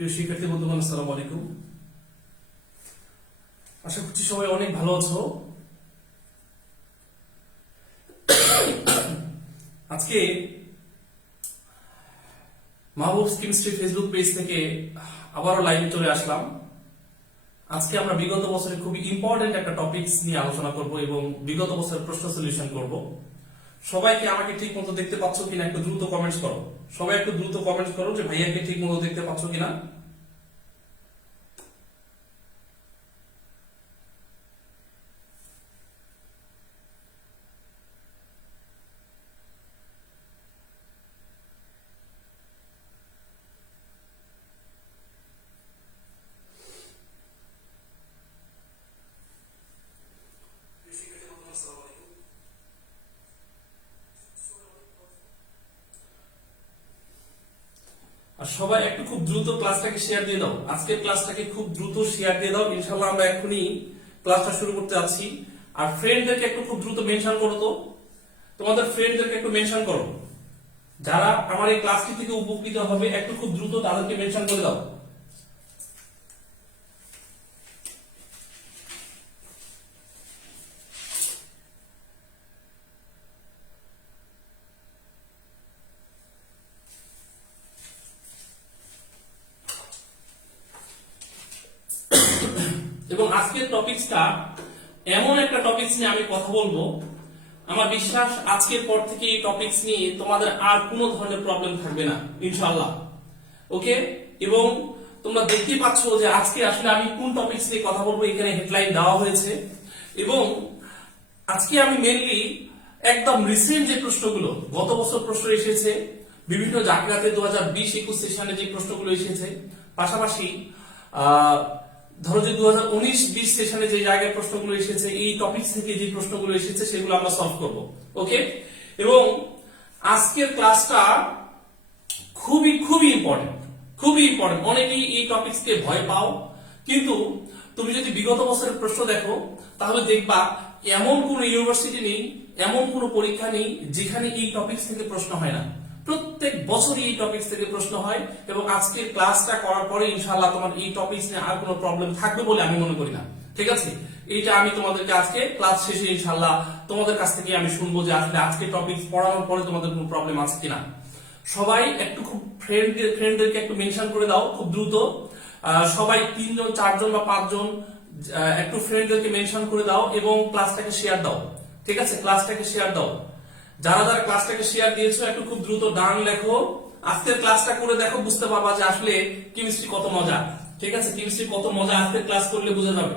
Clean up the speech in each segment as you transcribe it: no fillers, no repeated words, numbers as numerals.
প্রিয় শিক্ষার্থী বন্ধুগণ, আসসালামু আলাইকুম। আশা করছি সবাই অনেক ভালো আছো। আজকে মাহবুবস কেমিস্ট্রি ফেসবুক পেজ থেকে আবারও লাইভে চলে আসলাম। আজকে আমরা বিগত বছরে খুবই ইম্পর্টেন্ট একটা টপিকস নিয়ে আলোচনা করব এবং বিগত বছরের প্রশ্ন সলিউশন করব। সবাইকে আমাকে ঠিক মতো দেখতে পাচ্ছ কিনা একটু দ্রুত কমেন্টস করো। সবাই একটু দ্রুত কমেন্টস করো যে ভাইয়াকে ঠিক মতো দেখতে পাচ্ছ কিনা। আর সবাই একটু খুব দ্রুত ক্লাসটাকে শেয়ার দিয়ে দাও। আজকের ক্লাসটাকে খুব দ্রুত শেয়ার দিয়ে দাও। ইনশাআল্লাহ আমরা এখনই ক্লাসটা শুরু করতে যাচ্ছি। আর ফ্রেন্ডদেরকে একটু খুব দ্রুত মেনশন করো তো। তোমাদের ফ্রেন্ডদেরকে একটু মেনশন করো। যারা আমার এই ক্লাসটি থেকে উপকৃত হবে একটু খুব দ্রুত তাদেরকে মেনশন করে দাও। এবং আজকের টপিকসটা এমন একটা টপিকস নিয়ে আমি কথা বলবো, আমার বিশ্বাস আজকের পর থেকে এই টপিকস নিয়ে তোমাদের আর কোনো ধরনের প্রবলেম থাকবে না ইনশাআল্লাহ। ওকে, এবং তোমরা দেখতে পাচ্ছ যে আজকে আসলে আমি কোন টপিকস নিয়ে কথা বলবো, এখানে হেডলাইন দেওয়া হয়েছে। এবং আজকে আমি মেইনলি একদম রিসেন্ট যে প্রশ্নগুলো গত বছর প্রশ্ন এসেছে, বিভিন্ন জাকিরাতে 2020-21 সেশনে যে প্রশ্নগুলো এসেছে, পাশাপাশি ধরো যে 2019-20 সেশনে যে জায়গায় প্রশ্নগুলো এসেছে, এই টপিকস থেকে যে প্রশ্নগুলো এসেছে সেগুলো আমরা সলভ করব। ওকে, এবং আজকের ক্লাসটা খুবই খুবই ইম্পর্টেন্ট, খুবই ইম্পর্টেন্ট। অনেকেই এই টপিকসকে ভয় পাও, কিন্তু তুমি যদি বিগত বছরের প্রশ্ন দেখো তাহলে দেখবা এমন কোন ইউনিভার্সিটি নেই, এমন কোন পরীক্ষা নেই যেখানে এই টপিকস থেকে প্রশ্ন হয় না। প্রত্যেক বছরই এই টপিকস থেকে প্রশ্ন হয়। এবং আজকের ক্লাসটা করার পরে ইনশাআল্লাহ তোমার এই টপিকস নিয়ে আর কোনো প্রবলেম থাকবে বলে আমি মনে করি না। ঠিক আছে, এইটা আমি তোমাদেরকে আজকে ক্লাস শেষে ইনশাআল্লাহ তোমাদের কাছ থেকে আমি শুনবো যে আসলে আজকে টপিকস পড়ানোর পরে তোমাদের কোনো প্রবলেম আছে কিনা। সবাই একটু খুব ফ্রেন্ডদেরকে একটু মেনশন করে দাও খুব দ্রুত। সবাই 3 জন 4 জন বা 5 জন একটু ফ্রেন্ডদেরকে মেনশন করে দাও এবং ক্লাসটাকে শেয়ার দাও। ঠিক আছে, ক্লাসটাকে শেয়ার দাও। যারা যারা ক্লাসটাকে শেয়ার দিয়েছো একটু খুব দ্রুত ডান লেখো। আজকের ক্লাসটা করে দেখো, বুঝতে পারবা যে আসলে কেমিস্ট্রি কত মজা। ঠিক আছে, কেমিস্ট্রি কত মজা আজকের ক্লাস করলে বোঝা যাবে।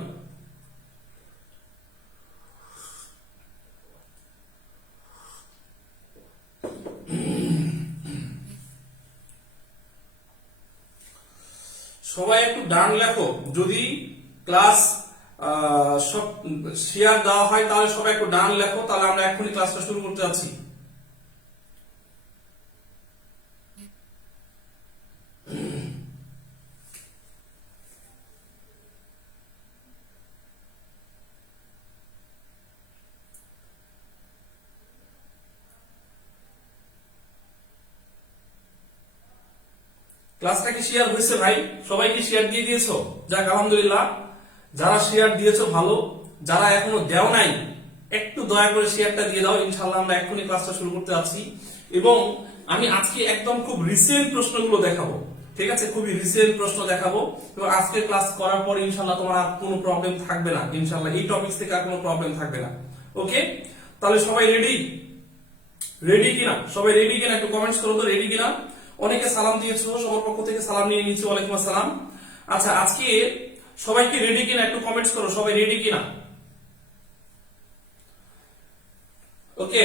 সবাই একটু ডান লেখো। যদি ক্লাস সব শেয়ার দেওয়া হয় তাহলে সবাই একটু ডান লেখো, তাহলে আমরা এখনই ক্লাসটা শুরু করতে যাচ্ছি। ক্লাসটা কি শেয়ার হয়েছে ভাই? সবাইকে শেয়ার দিয়ে দিয়েছো? যাক, আলহামদুলিল্লাহ। যারা শেয়ার দিয়েছো ভালো, যারা এখনো দেও নাই একটু দয়া করে শেয়ারটা দিয়ে দাও। ইনশাআল্লাহ আমরা এখনই ক্লাসটা শুরু করতে যাচ্ছি। এবং আমি আজকে একদম খুব রিসেন্ট প্রশ্নগুলো দেখাবো। ঠিক আছে, খুবই রিসেন্ট প্রশ্ন দেখাবো। এবং আজকে ক্লাস করার পর ইনশাআল্লাহ তোমার আর কোনো প্রবলেম থাকবে না। ইনশাআল্লাহ এই টপিক থেকে আর কোনো প্রবলেম থাকবে না। ওকে, তাহলে সবাই রেডি? রেডি কিনা? সবাই রেডি কিনা একটু কমেন্টস করো তো, রেডি কিনা। অনেকে সালাম দিয়েছো, সবার পক্ষ থেকে সালাম নিয়ে নিচ্ছি। ওয়ালাইকুম আসসালাম। আচ্ছা, আজকে সবাইকে রেডি কিনা একটু কমেন্টস করো, সবাই রেডি কিনা। Okay,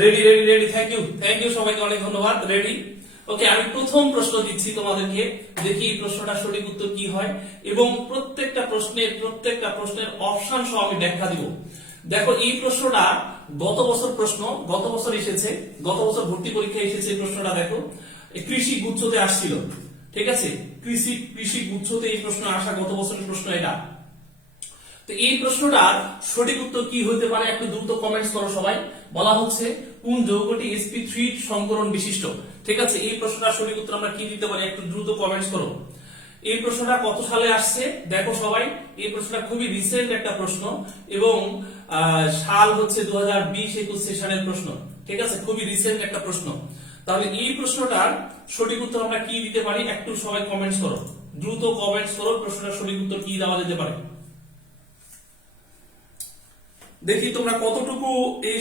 ready ready ready. Thank you সবাইকে, অনেক ধন্যবাদ। রেডি? ওকে, আমি প্রথম প্রশ্ন দিচ্ছি তোমাদেরকে, দেখি এই প্রশ্নটা সঠিক উত্তর কি হয়। এবং প্রত্যেকটা প্রশ্নের অপশন সহ আমি ব্যাখ্যা দিব। দেখো, এই প্রশ্নটা গত বছর প্রশ্ন, গত বছর এসেছে, গত বছর ভর্তি পরীক্ষা এসেছে। এই প্রশ্নটা দেখো, কৃষি গুচ্ছতে আসছিল। ঠিক আছে, কৃষি গুচ্ছতে এই প্রশ্ন আসা, গত বছরের প্রশ্ন এটা। তো এই প্রশ্নটার সঠিক উত্তর কি হতে পারে একটু দ্রুত কমেন্টস করো সবাই। বলা হচ্ছে কোন যৌগটি sp3 সংকরণ বিশিষ্ট। ঠিক আছে, এই প্রশ্নটার সঠিক উত্তর আমরা কি দিতে পারি একটু দ্রুত কমেন্টস করো। এই প্রশ্নটা কত সালে আসছে দেখো সবাই, এই প্রশ্নটা খুবই রিসেন্ট একটা প্রশ্ন এবং সাল হচ্ছে 2020-21 সেশনের প্রশ্ন। ঠিক আছে, খুবই রিসেন্ট একটা প্রশ্ন। তাহলে এই প্রশ্নটার সঠিক উত্তর আমরা কি দিতে পারি একটু সবাই কমেন্টস করো, দ্রুত কমেন্টস করো, প্রশ্নটার সঠিক উত্তর কি দেওয়া যেতে পারে। দেখি তোমরা কতটুকু এই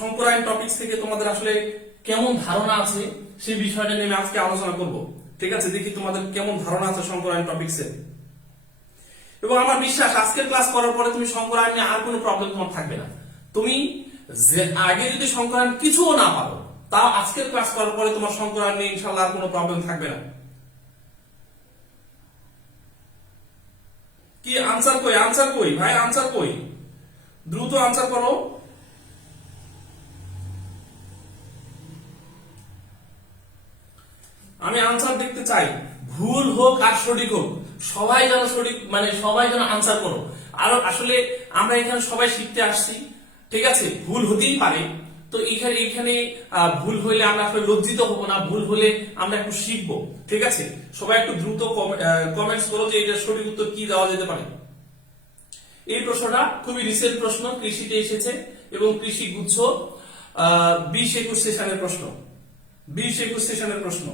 সংকরায়ন টপিকস থেকে তোমাদের আসলে কেমন ধারণা আছে সেই বিষয়টা নিয়ে আজকে আলোচনা করব। ঠিক আছে, দেখি তোমাদের কেমন ধারণা আছে সংকরায়ন টপিকসে। এবং আমার বিশ্বাস আজকের ক্লাস করার পরে তুমি সংকরায়ন নিয়ে আর কোনো প্রবলেম তোমার থাকবে না। তুমি আগে যদি সংকরায়ন কিছুও না পারো, তাও আজকের ক্লাস করার পরে তোমার সংকরায়ন নিয়ে ইনশাআল্লাহ আর কোনো প্রবলেম থাকবে না। কি আনসার কই, আনসার কই ভাই, আনসার কই, দ্রুত আনসার করো। আমি আনসার দেখতে চাই, ভুল হোক আর সঠিক হোক সবাই যেন সঠিক মানে সবাই যেন আনসার করো। আর আসলে আমরা এখানে সবাই শিখতে আসছি, ঠিক আছে, ভুল হতেই পারে, তো এখানে ভুল হইলে আমরা আসলে লজ্জিত হব না, ভুল হলে আমরা একটু শিখবো। ঠিক আছে, সবাই একটু দ্রুত কমেন্টস করো যে এটার সঠিক উত্তর কি দেওয়া যেতে পারে। এই প্রশ্নটা খুবই রিসেন্ট প্রশ্ন, কৃষিতে এসেছে এবং কৃষি গুচ্ছ 20-21 সেশনের প্রশ্ন, 20-21 সেশনের প্রশ্ন।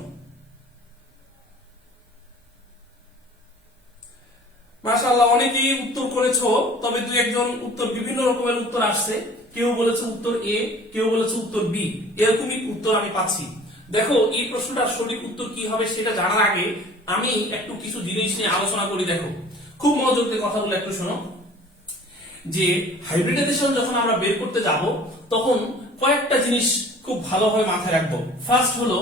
মাশাআল্লাহ অনেকেই উত্তর করেছো, তবে দুই একজন উত্তর বিভিন্ন রকমের উত্তর আসছে। কেউ বলেছে উত্তর এ, কেউ বলেছে উত্তর বি, এরকমই উত্তর আমি পাচ্ছি। দেখো এই প্রশ্নটার সঠিক উত্তর কি হবে সেটা জানার আগে আমি একটু কিছু জিনিস নিয়ে আলোচনা করি। দেখো খুব মনোযোগ দিয়ে কথাগুলো একটু শোনো, যে হাইব্রিডাইজেশন যখন আমরা বের করতে যাব তখন কয়েকটা জিনিস খুব ভালোভাবে মাথায় রাখবো। ফার্স্ট হলো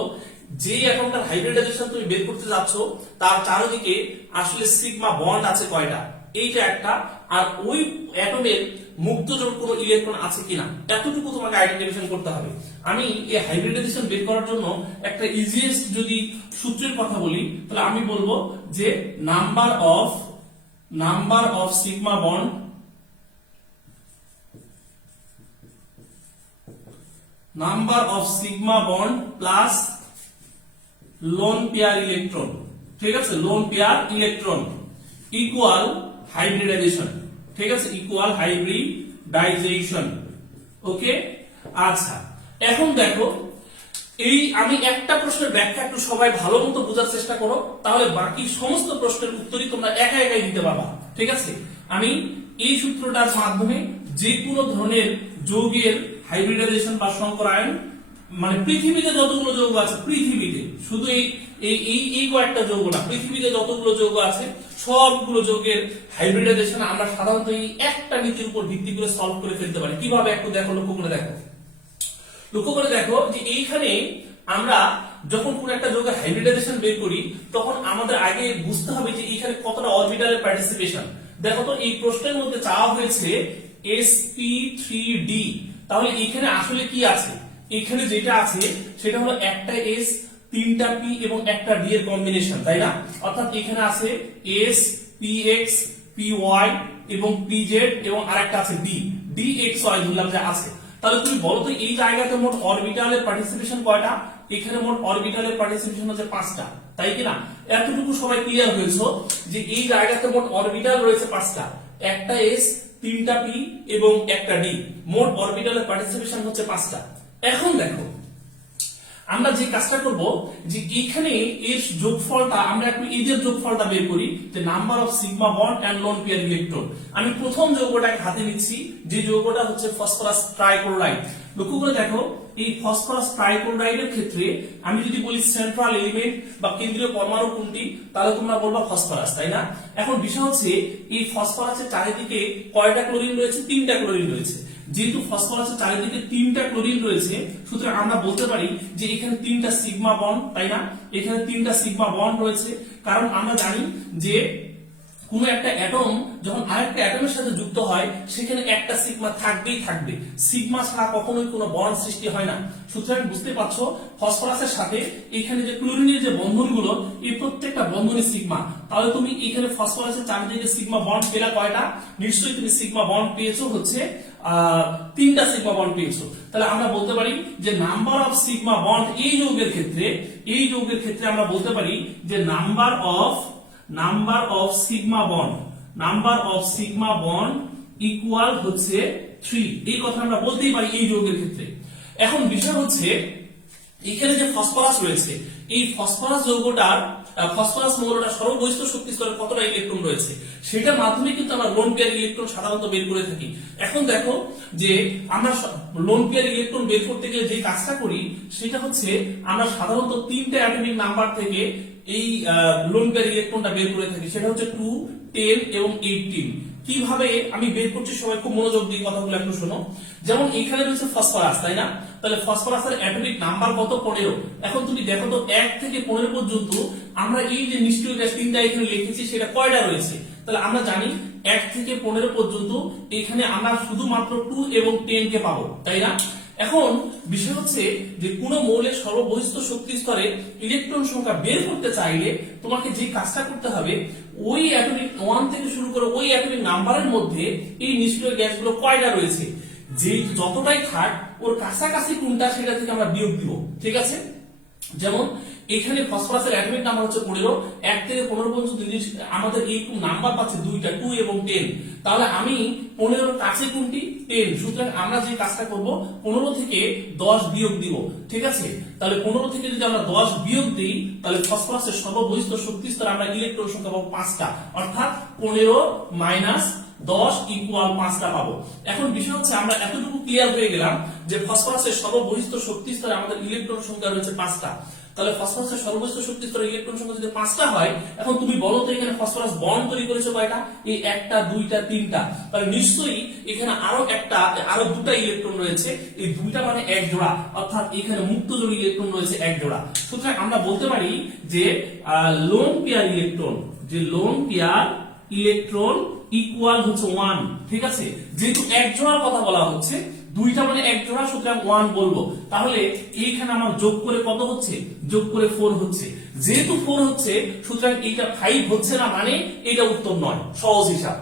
যে অ্যাটমটার হাইব্রিডাইজেশন তুমি বের করতে যাচ্ছ তার চারদিকে আসলে সিগমা বন্ড আছে কয়টা, এইটা একটা, আর ওই অ্যাটমের মুক্ত জোড় কোনো ইলেকট্রন আছে কিনা এতটুকু তোমাকে আইডেন্টিফিকেশন করতে হবে। আমি এই হাইব্রিডাইজেশন বের করার জন্য একটা ইজিয়েস্ট যদি সূত্রের কথা বলি তাহলে আমি বলবো যে number of sigma bond plus loan pair electron, ঠিক আছে, loan pair electron equal hybridization, ঠিক আছে, ইকুয়াল হাইব্রিডাইজেশন। ওকে, আচ্ছা এখন দেখো এই আমি একটা প্রশ্নের ব্যাখ্যা একটু সবাই ভালো মতো বোঝার চেষ্টা করো, তাহলে বাকি সমস্ত প্রশ্নের উত্তরই তোমরা একা একাই দিতে পারবা। ঠিক আছে, আমি এই সূত্রটার মাধ্যমে যে কোনো ধরনের যৌগের হাইব্রিডাইজেশন বা সংকরায়ন মানে পৃথিবীতে যতগুলো যৌগ আছে, পৃথিবীতে শুধু এই কয়েকটা যৌগ না, পৃথিবীতে যতগুলো যৌগ আছে সবগুলো যৌগের হাইব্রিডাইজেশন আমরা সাধারণত এই একটা নীতির উপর ভিত্তি করে সলভ করে ফেলতে পারি। কিভাবে একটু দেখো, লক্ষ্য করে দেখো যে এইখানে আমরা যখন কোন একটা যৌগের হাইব্রিডাইজেশন বের করি তখন আমাদের আগে বুঝতে হবে যে এখানে কতটা অরবিটালের পার্টিসিপেশন। দেখো তো এই প্রশ্নের মধ্যে চাওয়া হয়েছে sp3d, তাহলে এখানে আসলে কি আছে, এখানে যেটা আছে সেটা হলো একটা s, তিনটা p এবং একটা d এর কম্বিনেশন, তাই না? অর্থাৎ এখানে আছে s, px, py এবং pz এবং আরেকটা আছে d, dxy ধরলাম যে আছে। তাহলে তুমি বলো তো এই জায়গাতে মোট অরবিটালের পার্টিসিপেশন কয়টা? এখানে মোট অরবিটালের পার্টিসিপেশন হচ্ছে 5টা, তাই কি না? এতটুকু সবাই ক্লিয়ার হয়েছে যে এই জায়গাতে মোট অরবিটাল রয়েছে 5টা, একটা s, তিনটা p এবং একটা d, মোট অরবিটালের পার্টিসিপেশন হচ্ছে 5টা। এখন দেখো আমরা যে কাজটা করব যে এইখানে এর যোগফলটা আমরা একটু এদের যোগফলটা বের করি, যে number of sigma bond and lone pair electron. আমি প্রথম যৌগটাকে হাতে নিচ্ছি, যে যৌগটা হচ্ছে ফসফরাস ট্রাইক্লোরাইড। লক্ষ্য করে দেখো এই ফসফরাস ট্রাইক্লোরাইডের ক্ষেত্রে আমি যদি বলি সেন্ট্রাল এলিমেন্ট বা কেন্দ্রীয় পরমাণু কোনটি, তাহলে তোমরা বলবা ফসফরাস, তাই না? এখন বিষয় হচ্ছে এই ফসফরাসের চারিদিকে কয়টা ক্লোরিন রয়েছে? 3টা ক্লোরিন রয়েছে। যেহেতু ফসফরাসের চারিদিকে 3টা ক্লোরিন রয়েছে, সুতরাং আমরা বলতে পারি যে এখানে 3টা সিগমা বন্ড, তাই না? এখানে 3টা সিগমা বন্ড রয়েছে, কারণ আমরা জানি যে কোন একটা অ্যাটম যখন আরেকটা অ্যাটমের সাথে যুক্ত হয় সেখানে একটা সিগমা থাকবেই থাকবে, সিগমা ছাড়া কখনোই কোনো বন্ড সৃষ্টি হয় না। সুতরাং বুঝতে পারছো ফসফরাসের সাথে এখানে যে ক্লোরিনের যে বন্ধনগুলো এই প্রত্যেকটা বন্ধনই সিগমা। তাহলে তুমি এখানে ফসফরাসের চারিদিকে সিগমা বন্ড পেলা কয়টা? নিশ্চয়ই তুমি সিগমা বন্ড পেয়েছো হচ্ছে 3টা সিগমা বন্ড পেয়েছো। তাহলে আমরা বলতে পারি যে নাম্বার অফ সিগমা বন্ড এই যৌগের ক্ষেত্রে আমরা বলতে পারি যে number of sigma bond equal হচ্ছে 3। এই কথা আমরা বলতেই পারি এই যৌগের ক্ষেত্রে। এখন বিষয় হচ্ছে এখানে যে ফসফরাস রয়েছে এই ফসফরাস যৌগটার ফসফরাস মৌলটা সর্ববহিষ্ঠ শক্তি স্তরে কতটা ইলেকট্রন রয়েছে সেটার মাধ্যমে কিন্তু আমরা লোন পেয়ার ইলেকট্রন সাধারণত বের করে থাকি। এখন দেখো যে আমরা লোন পেয়ার ইলেকট্রন বের করতে গেলে যে কাজটা করি সেটা হচ্ছে আমরা সাধারণত 3টে অ্যাটমিক নাম্বার থেকে এই লোন পেয়ার ইলেকট্রনটা বের করে থাকি, সেটা হচ্ছে 2, 10 এবং 18। কিভাবে আমি বের করছি সবাই খুব মনোযোগ দিয়ে কথাগুলো একটু শোনো। যেমন এখানে রয়েছে ফসফরাস, তাই না? তাহলে ফসফরাসের অ্যাটমিক নাম্বার কত? 15। এখন তুমি দেখো তো 1 থেকে 15 পর্যন্ত আমরা এই যে নিষ্ক্রিয় গ্যাস 3টা এখানে লিখেছি সেটা কয়টা রয়েছে? তাহলে আমরা জানি 1 থেকে 15 পর্যন্ত এখানে আমরা শুধুমাত্র 2 এবং 10 কে পাবো, তাই না? এখন বিষয় হচ্ছে যে কোন মৌলের সর্ববহিষ্ঠ শক্তি স্তরে ইলেকট্রন সংখ্যা বের করতে চাইলে তোমাকে যে কাজটা করতে হবে ওই অ্যাটমিক 1 থেকে শুরু করে ওই অ্যাটমিক নাম্বারের মধ্যে এই নিষ্ক্রিয় গ্যাসগুলো কয়টা রয়েছে যে যতটাই থাক ওর কাছাকাছি কোনটা সেটা থেকে আমরা বিয়োগ দিব, ঠিক আছে? যেমন এখানে ফসফরাসের অ্যাটমিক নাম্বার হচ্ছে 15, 1 থেকে 15 পর্যন্ত আমাদের এই নাম্বার পাচ্ছে দুইটা, 2 এবং 10। তাহলে আমি 15 এর কাছে কোনটি? 10। সুতরাং আমরা যে কাজটা করব 15 থেকে 10 বিয়োগ দিব, ঠিক আছে? তাহলে 15 থেকে যদি আমরা 10 বিয়োগ দিই তাহলে ফসফরাসের সর্ববহিষ্ঠ শক্তি স্তরে আমরা ইলেকট্রন সংখ্যা পাবো 5টা, অর্থাৎ 15 মাইনাস 10 ইকুয়াল 5টা পাবো। এখন বিষয় হচ্ছে আমরা এতটুকু ক্লিয়ার হয়ে গেলাম যে ফসফরাসের সর্ববহিষ্ঠ শক্তি স্তরে আমাদের ইলেকট্রন সংখ্যা রয়েছে 5টা। তাহলে ফসফরাসের সর্ববহিষ্ঠ শক্তি স্তরে ইলেকট্রন সংখ্যা যদি 5টা হয়, এখন তুমি বলো তো এখানে ফসফরাস বন্ড তৈরি করেছে কয়টা? এই 1টা, 2টা, 3টা। তাহলে নিশ্চয়ই এখানে আরো 2টা ইলেকট্রন রয়েছে, এই 2টা মানে 1 জোড়া, অর্থাৎ এখানে মুক্ত জোড় ইলেকট্রন রয়েছে 1 জোড়া। সুতরাং আমরা বলতে পারি যে লোন পেয়ার ইলেকট্রন ইকুয়াল হচ্ছে 1, ঠিক আছে? যেহেতু 1 জোড়ার কথা বলা হচ্ছে, 2টা মানে 1 জোড়া, সুতরাং 1 বলবো। তাহলে এইখানে আমার যোগ করে কত হচ্ছে? যোগ করে 4 হচ্ছে। যেহেতু 4 হচ্ছে সুতরাং এইটা 5 হচ্ছে না, মানে এটা উত্তর নয়, সহজ হিসাব।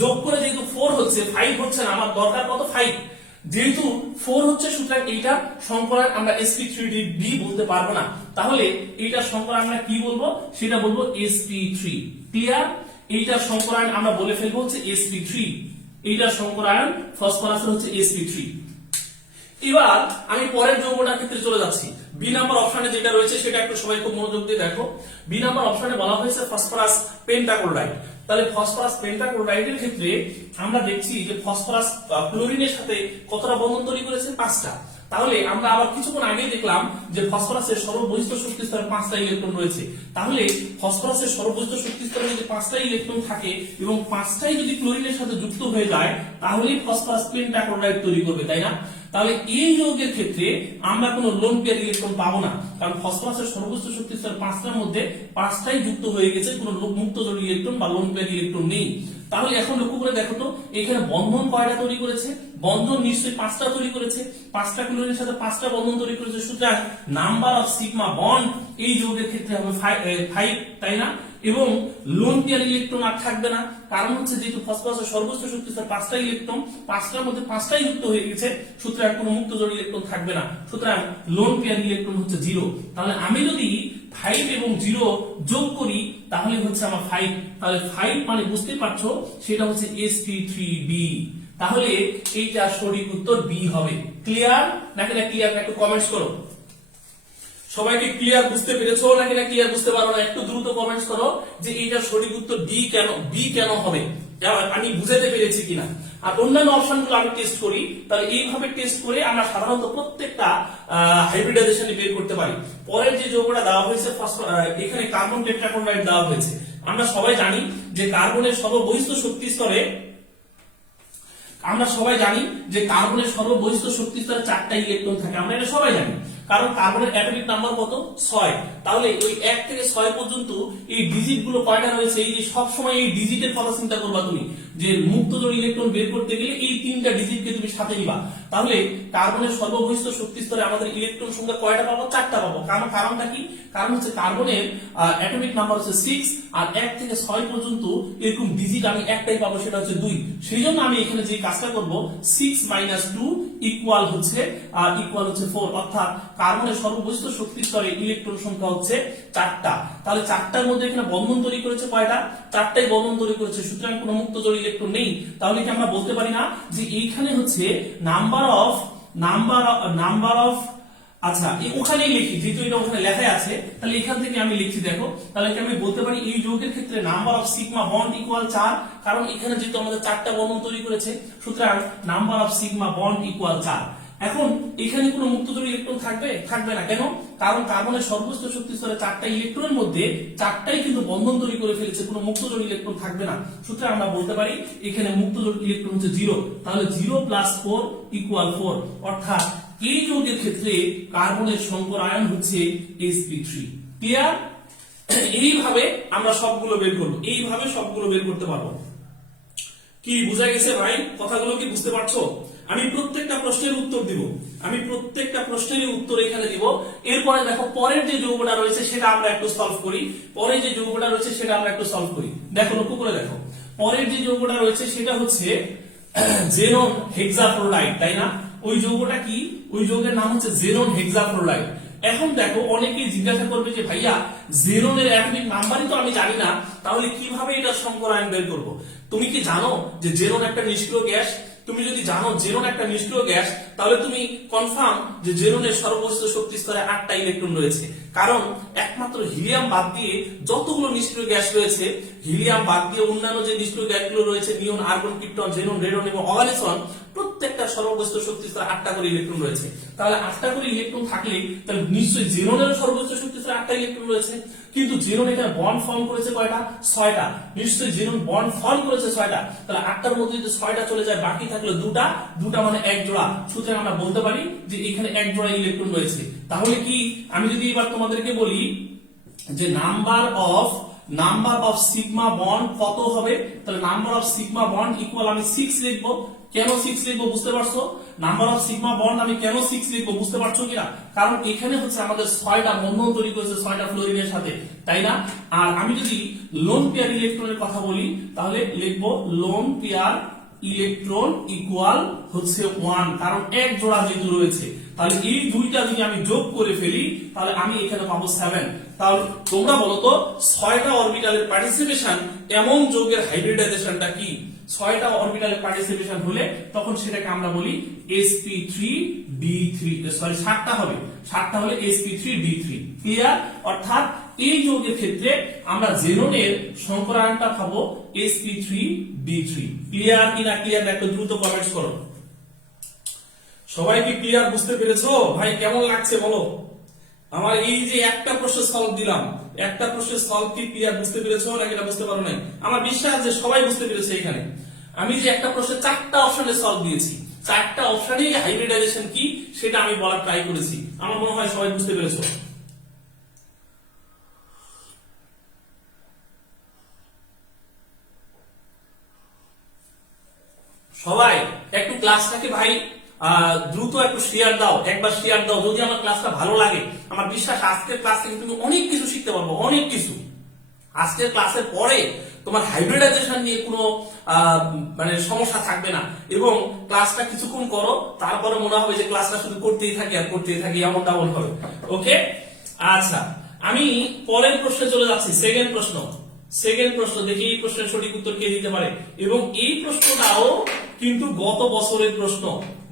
যোগ করে যেহেতু 4 হচ্ছে, 5 হচ্ছে না, আমার দরকার কত? 5। যেহেতু 4 হচ্ছে সুতরাং এইটা সংকরায়ন আমরা sp3b বলতে পারবো না। তাহলে এইটা সংকরায়ন আমরা কি বলবো? সেটা বলবো sp3। ক্লিয়ার? এইটা সংকরায়ন আমরা বলে ফেলবো হচ্ছে sp3। এইটা সংকরায়ন ফসফরাসের হচ্ছে sp3। এবার আমি পরের যৌগটার ক্ষেত্রে চলে যাচ্ছি। বি নাম্বার অপশনে যেটা রয়েছে সেটা একটু সবাই খুব মনোযোগ দিয়ে দেখো। বি নাম্বার অপশনে বলা হয়েছে ফসফরাস পেন্টাক্লোরাইড। তাহলে ফসফরাস পেন্টাক্লোরাইডের ক্ষেত্রে আমরা দেখছি যে ফসফরাস ক্লোরিনের সাথে কতটা বন্ধন তৈরি করেছে? 5টা। তাহলে আমরা আবার কিছুক্ষণ আগে দেখলাম যে ফসফরাসের সর্ববহিষ্ঠ শক্তি স্তরে 5টা ইলেকট্রন রয়েছে। তাহলে ফসফরাসের সর্ববহিষ্ঠ শক্তি স্তরে যদি 5টা ইলেকট্রন থাকে এবং 5টাই যদি ক্লোরিনের সাথে যুক্ত হয়ে যায় তাহলেই ফসফরাস পেন্টাক্লোরাইড তৈরি করবে, তাই না? তাহলে এই যৌগের ক্ষেত্রে আমরা কোনো লোন পেয়ার ইলেকট্রন পাবো না, কারণ ফসফরাসের সর্বোচ্চ শক্তি স্তর 5টার মধ্যে 5টাই যুক্ত হয়ে গেছে, কোনো মুক্ত জোড় ইলেকট্রন বা লোন পেয়ার ইলেকট্রন নেই। তাহলে এখন লক্ষ্য করে দেখো তো এখানে বন্ধন কয়টা তৈরি করেছে? বন্ধন নিশ্চয়ই 5টা তৈরি করেছে, 5টা ক্লোরিনের সাথে 5টা বন্ধন তৈরি করেছে। সুতরাং নাম্বার অফ সিগমা বন্ড এই যৌগের ক্ষেত্রে হবে 5, তাই না? এবং লোন পেয়ার ইলেকট্রন আর থাকবে না, কারণ হচ্ছে যেহেতু ফসফরাসের সর্বোচ্চ শক্তি স্তর 5টা ইলেকট্রন, 5টার মধ্যে 5টাই যুক্ত হয়ে গেছে, সুতরাং কোনো মুক্ত জোড় ইলেকট্রন থাকবে না। সুতরাং লোন পেয়ার ইলেকট্রন হচ্ছে 0। তাহলে আমি যদি 5 এবং 0 যোগ করি তাহলে হচ্ছে আমার 5। তাহলে 5 মানে বুঝতে পারছো সেটা হচ্ছে sp3b। তাহলে এইটা সঠিক উত্তর বি হবে। ক্লিয়ার নাকি না ক্লিয়ার? একটু কমেন্টস করো। সবাইকে ক্লিয়ার বুঝতে পেরেছো নাকি না ক্লিয়ার বুঝতে পারো না? একটু দ্রুত কমেন্টস করো যে এইটা সঠিক উত্তর বি কেন হবে, আমি বুঝাতে পেরেছি কিনা। আর অন্যান্য অপশনগুলো আমি টেস্ট করি, তাহলে এইভাবে টেস্ট করে আমরা সাধারণত প্রত্যেকটা হাইব্রিডাইজেশন বের করতে পারি। পরের যে যৌগটা দেওয়া হয়েছে এখানে কার্বন টেট্রাক্লোরাইড দেওয়া হয়েছে। আমরা সবাই জানি যে কার্বনের সর্ববহিষ্ঠ শক্তি স্তরে 4টা ইলেকট্রন থাকে, আমরা এটা সবাই জানি। কারণ কার্বনের অ্যাটমিক নাম্বার কত 6। তাহলে ওই 1 থেকে 6 পর্যন্ত এই ডিজিট গুলো কয়টা রয়েছে, এই যে সব সময় এই ডিজিটের কথা চিন্তা করবা তুমি, যে মুক্ত জোড় ইলেকট্রন বের করতে গেলে এই তিনটা ডিজিটকে তুমি সাথে নিবা। তাহলে কার্বনের সর্ববহিষ্ঠ শক্তি স্তরে আমাদের ইলেকট্রন সংখ্যা কয়টা পাবো, 4টা পাবো। কারণটা কি, কারণ হচ্ছে কার্বনের অ্যাটমিক নাম্বার হচ্ছে 6 আর 1 থেকে 6 পর্যন্ত এরকম ডিজিট আমি একটাই পাবো, সেটা হচ্ছে 2। সেই জন্য আমি এখানে যে কাজটা করব 6 - 2 ইকুয়াল হচ্ছে 4, অর্থাৎ কার্বনের সর্ববহিষ্ঠ শক্তি স্তরে ইলেকট্রন সংখ্যা হচ্ছে 4টা। তাহলে 4টার মধ্যে এখানে বন্ধন তৈরি করেছে কয়টা, 4টাই বন্ধন তৈরি করেছে, সুতরাং কোনো মুক্ত জোড় ইলেকট্রন নেই। তাহলে কি আমরা বলতে পারি না যে এইখানে হচ্ছে নাম্বার অফ আচ্ছা ওখানেই লিখি, যেহেতু এটা ওখানে লেখা আছে তাহলে এখান থেকে আমি লিখছি, দেখো তাহলে কি আমি বলতে পারি এই যৌগের ক্ষেত্রে number of sigma bond equal 4, কারণ এখানে যেহেতু আমাদের 4টা বন্ধন তৈরি করেছে, সুতরাং number of sigma bond equal 4। এখন এখানে কোনো মুক্ত জোড় ইলেকট্রন থাকবে না, কেন, কারণ কার্বনের সর্বোচ্চ শক্তি স্তরে 4টা ইলেকট্রনের মধ্যে 4টাই কিন্তু বন্ধন তৈরি করে ফেলেছে, কোনো মুক্ত জোড় ইলেকট্রন থাকবে না। সুতরাং আমরা বলতে পারি এখানে মুক্ত জোড় ইলেকট্রন হচ্ছে 0। তাহলে 0 + 4 = 4, অর্থাৎ এই যৌগের ক্ষেত্রে কার্বনের সংকর আয়ন হচ্ছে sp3। ক্লিয়ার? এইভাবে আমরা সবগুলো বের করব, এইভাবে সবগুলো বের করতে পারবো। কি বুঝা গেছে ভাই, কথাগুলো কি বুঝতে পারছো? আমি প্রত্যেকটা প্রশ্নের উত্তর দিব, আমি প্রত্যেকটা প্রশ্নেরই উত্তর এখানে দিব। এরপরে দেখো পরের যে যৌগটা রয়েছে সেটা আমরা একটু সলভ করি, পরের যে যৌগটা রয়েছে সেটা আমরা একটু সলভ করি। দেখো লক্ষ্য করে দেখো, পরের যে যৌগটা রয়েছে সেটা হচ্ছে জেনন হেক্সাফ্লোরাইড, তাই না? ওই যৌগটা কি, ওই যৌগের নাম হচ্ছে জেনন হেক্সাফ্লোরাইড। এখন দেখো অনেকেই জিজ্ঞাসা করবে যে ভাইয়া জেননের অ্যাটমিক নাম্বারই তো আমি জানি না, তাহলে কিভাবে এটা সংকর আয়ন বের করব? তুমি কি জানো যে জেনন একটা নিষ্ক্রিয় গ্যাস? তুমি যদি জানো জেনন একটা নিষ্ক্রিয় গ্যাস, তাহলে তুমি কনফার্ম যে জেননের সর্বোচ্চ শক্তি স্তরে 8টা ইলেকট্রন রয়েছে, কারণ একমাত্র হিলিয়াম বাদ দিয়ে যতগুলো নিষ্ক্রিয় গ্যাস রয়েছে, হিলিয়াম বাদ দিয়ে অন্যান্য যে নিষ্ক্রিয় গ্যাসগুলো রয়েছে নিয়ন, আর্গন, ক্রিপ্টন, জেনন, রেডন এবং অর্গানিসন, প্রত্যেকটা সর্বোচ্চ শক্তি স্তরে 8টা করে ইলেকট্রন রয়েছে। তাহলে 8টা করে ইলেকট্রন থাকলে তাহলে নিশ্চয়ই জেননের সর্বোচ্চ শক্তি স্তরে 8টা ইলেকট্রন রয়েছে। কিন্তু জেনন এখানে বন্ড ফর্ম করেছে কয়টা, 6টা। নিশ্চয়ই জেনন বন্ড ফর্ম করেছে 6টা। তাহলে 8টার মধ্যে যদি 6টা চলে যায়, বাকি থাকলো দুটা মানে 1 জোড়া। সুতরাং আমরা বলতে পারি যে এখানে 1 জোড়া ইলেকট্রন রয়েছে। তাহলে কি আমি যদি এবার তোমাদেরকে বলি যে নাম্বার অফ সিগমা বন্ড কত হবে, তাহলে number of sigma bond equal আমি 6 লিখবো। কেন 6 লিখবো বুঝতে পারছো? নাম্বার অফ সিগমা বন্ড আমি কেন 6 লিখবো বুঝতে পারছো কিনা? কারণ এখানে হচ্ছে আমাদের 6টা বন্ধন তৈরি করেছে 6টা ফ্লোরিনের সাথে, তাই না? আর আমি যদি লোন পেয়ার ইলেকট্রনের কথা বলি তাহলে লিখবো লোন পেয়ার ইলেকট্রন ইকুয়াল হচ্ছে 1, কারণ 1 জোড়া যেহেতু রয়েছে। তাহলে এই দুইটা যদি আমি যোগ করে ফেলি তাহলে আমি এখানে পাবো 7। তাহলে তোমরা বলো তো 6টা অরবিটালের পার্টিসিপেশন এমন যৌগের হাইব্রিডাইজেশনটা কি? 6টা অরবিটালের পার্টিসিপেশন হলে তখন সেটাকে আমরা বলি sp3d3, সরি 7টা হবে, 7টা হলে sp3d3। ক্লিয়ার? অর্থাৎ এই যৌগের ক্ষেত্রে আমরা জেননের সংকর আয়নটা পাবো sp3d3। ক্লিয়ার কিনা? ক্লিয়ার একটু দ্রুত কমেন্টস করো। সবাই কি ক্লিয়ার, বুঝতে পেরেছো? ভাই কেমন লাগছে বলো? আমার এই যে একটা প্রশ্ন সলভ দিলাম, একটা প্রশ্নের সলভ কি ক্লিয়ার, বুঝতে পেরেছো নাকি এটা বুঝতে পারো নাই? আমার বিশ্বাস যে সবাই বুঝতে পেরেছে। এখানে আমি যে একটা প্রশ্নে 4টা অপশনে সলভ দিয়েছি, 4টা অপশনেই হাইব্রিডাইজেশন কি সেটা আমি বলার ট্রাই করেছি। আমার মনে হয় সবাই বুঝতে পেরেছো। সবাই একটু ক্লাসটাকে ভাই দ্রুত একটু শেয়ার দাও, একবার শেয়ার দাও। যদি আমার ক্লাসটা ভালো লাগে, আমার বিশ্বাস আজকের ক্লাস থেকে তুমি অনেক কিছু শিখতে পারবো, অনেক কিছু। আজকের ক্লাসের পরে তোমার হাইব্রিডাইজেশন নিয়ে কোনো মানে সমস্যা থাকবে না, এবং ক্লাসটা কিছুক্ষণ করো, তারপরে মনে হবে যে ক্লাসটা শুধু করতেই থাকি আর করতেই থাকি, এমনটা মনে হবে। ওকে, আচ্ছা আমি পরের প্রশ্নে চলে যাচ্ছি। সেকেন্ড প্রশ্ন দেখি এই প্রশ্নের সঠিক উত্তর কে দিতে পারে। এবং এই প্রশ্নটাও কিন্তু গত বছরের প্রশ্ন।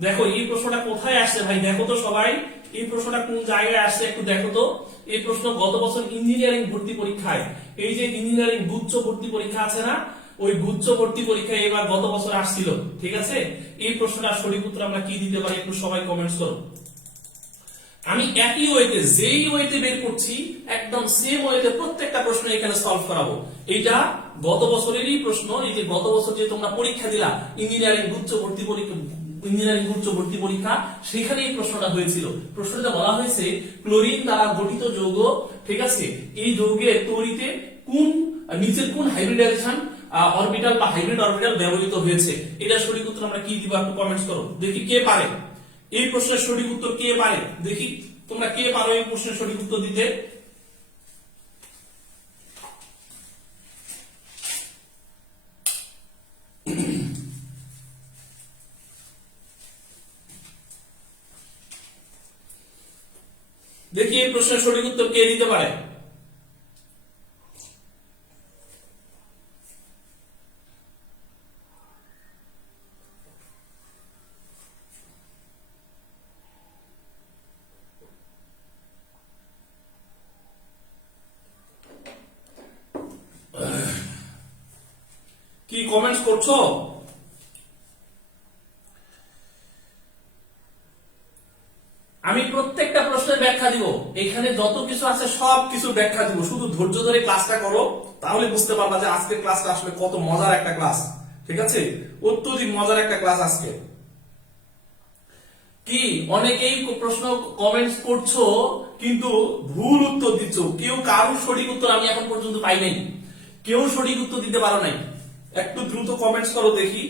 দেখো এই প্রশ্নটা কোথায় আসছে ভাই, দেখো তো সবাই এই প্রশ্নটা কোন জায়গায় আসছে একটু দেখো তো। এই প্রশ্ন গত বছর ইঞ্জিনিয়ারিং ভর্তি পরীক্ষায়, এই যে ইঞ্জিনিয়ারিং গুচ্ছ ভর্তি পরীক্ষা আছে না, ওই গুচ্ছ ভর্তি পরীক্ষায় এবার গত বছর আসছিল। ঠিক আছে, এই প্রশ্নটার সঠিক উত্তর আমরা কি দিতে পারি একটু সবাই কমেন্টস করো। আমি একই ওয়েতে, যেই ওয়েতে বের করছি একদম সেম ওয়েতে প্রত্যেকটা প্রশ্ন এখানে সলভ করাবো। এটা গত বছরেরই প্রশ্ন। এই যে গত বছর যে তোমরা পরীক্ষা দিলা ইঞ্জিনিয়ারিং গুচ্ছ ভর্তি পরীক্ষা, ইঞ্জিনিয়ারিং উচ্চ ভর্তি পরীক্ষা, সেখানে এই প্রশ্নটা হয়েছিল। প্রশ্নটা বলা হয়েছে ক্লোরিন দ্বারা গঠিত যৌগ, ঠিক আছে, এই যৌগের তৈরিতে নিচের কোন হাইব্রিডাইজেশন অরবিটাল বা হাইব্রিড অরবিটাল ব্যবহৃত হয়েছে। এটা সঠিক উত্তর আমরা কি দিব, একটু কমেন্টস করো দেখি কে পারে এই প্রশ্নের সঠিক উত্তর, কে পারে দেখি তোমরা কে পারো এই প্রশ্নের সঠিক উত্তর দিতে। দেখি এই প্রশ্নের সঠিক উত্তর কে দিতে পারে। কি কমেন্টস করছো? আমি প্রত্যেকটা প্রশ্নের ব্যাখ্যা দিব, এখানে যত কিছু আছে সব কিছু ব্যাখ্যা দিব, শুধু ধৈর্য ধরে ক্লাসটা করো, তাহলে বুঝতে পারবা যে আজকের ক্লাসটা আসলে কত মজার একটা ক্লাস। ঠিক আছে, অত্যধিক মজার একটা ক্লাস আজকে। কি অনেকেই প্রশ্ন কমেন্টস করছো কিন্তু ভুল উত্তর দিচ্ছ, কেউ কারোর সঠিক উত্তর আমি এখন পর্যন্ত পাই নাই, কেউ সঠিক উত্তর দিতে পারো নাই। একটু দ্রুত কমেন্টস করো দেখি।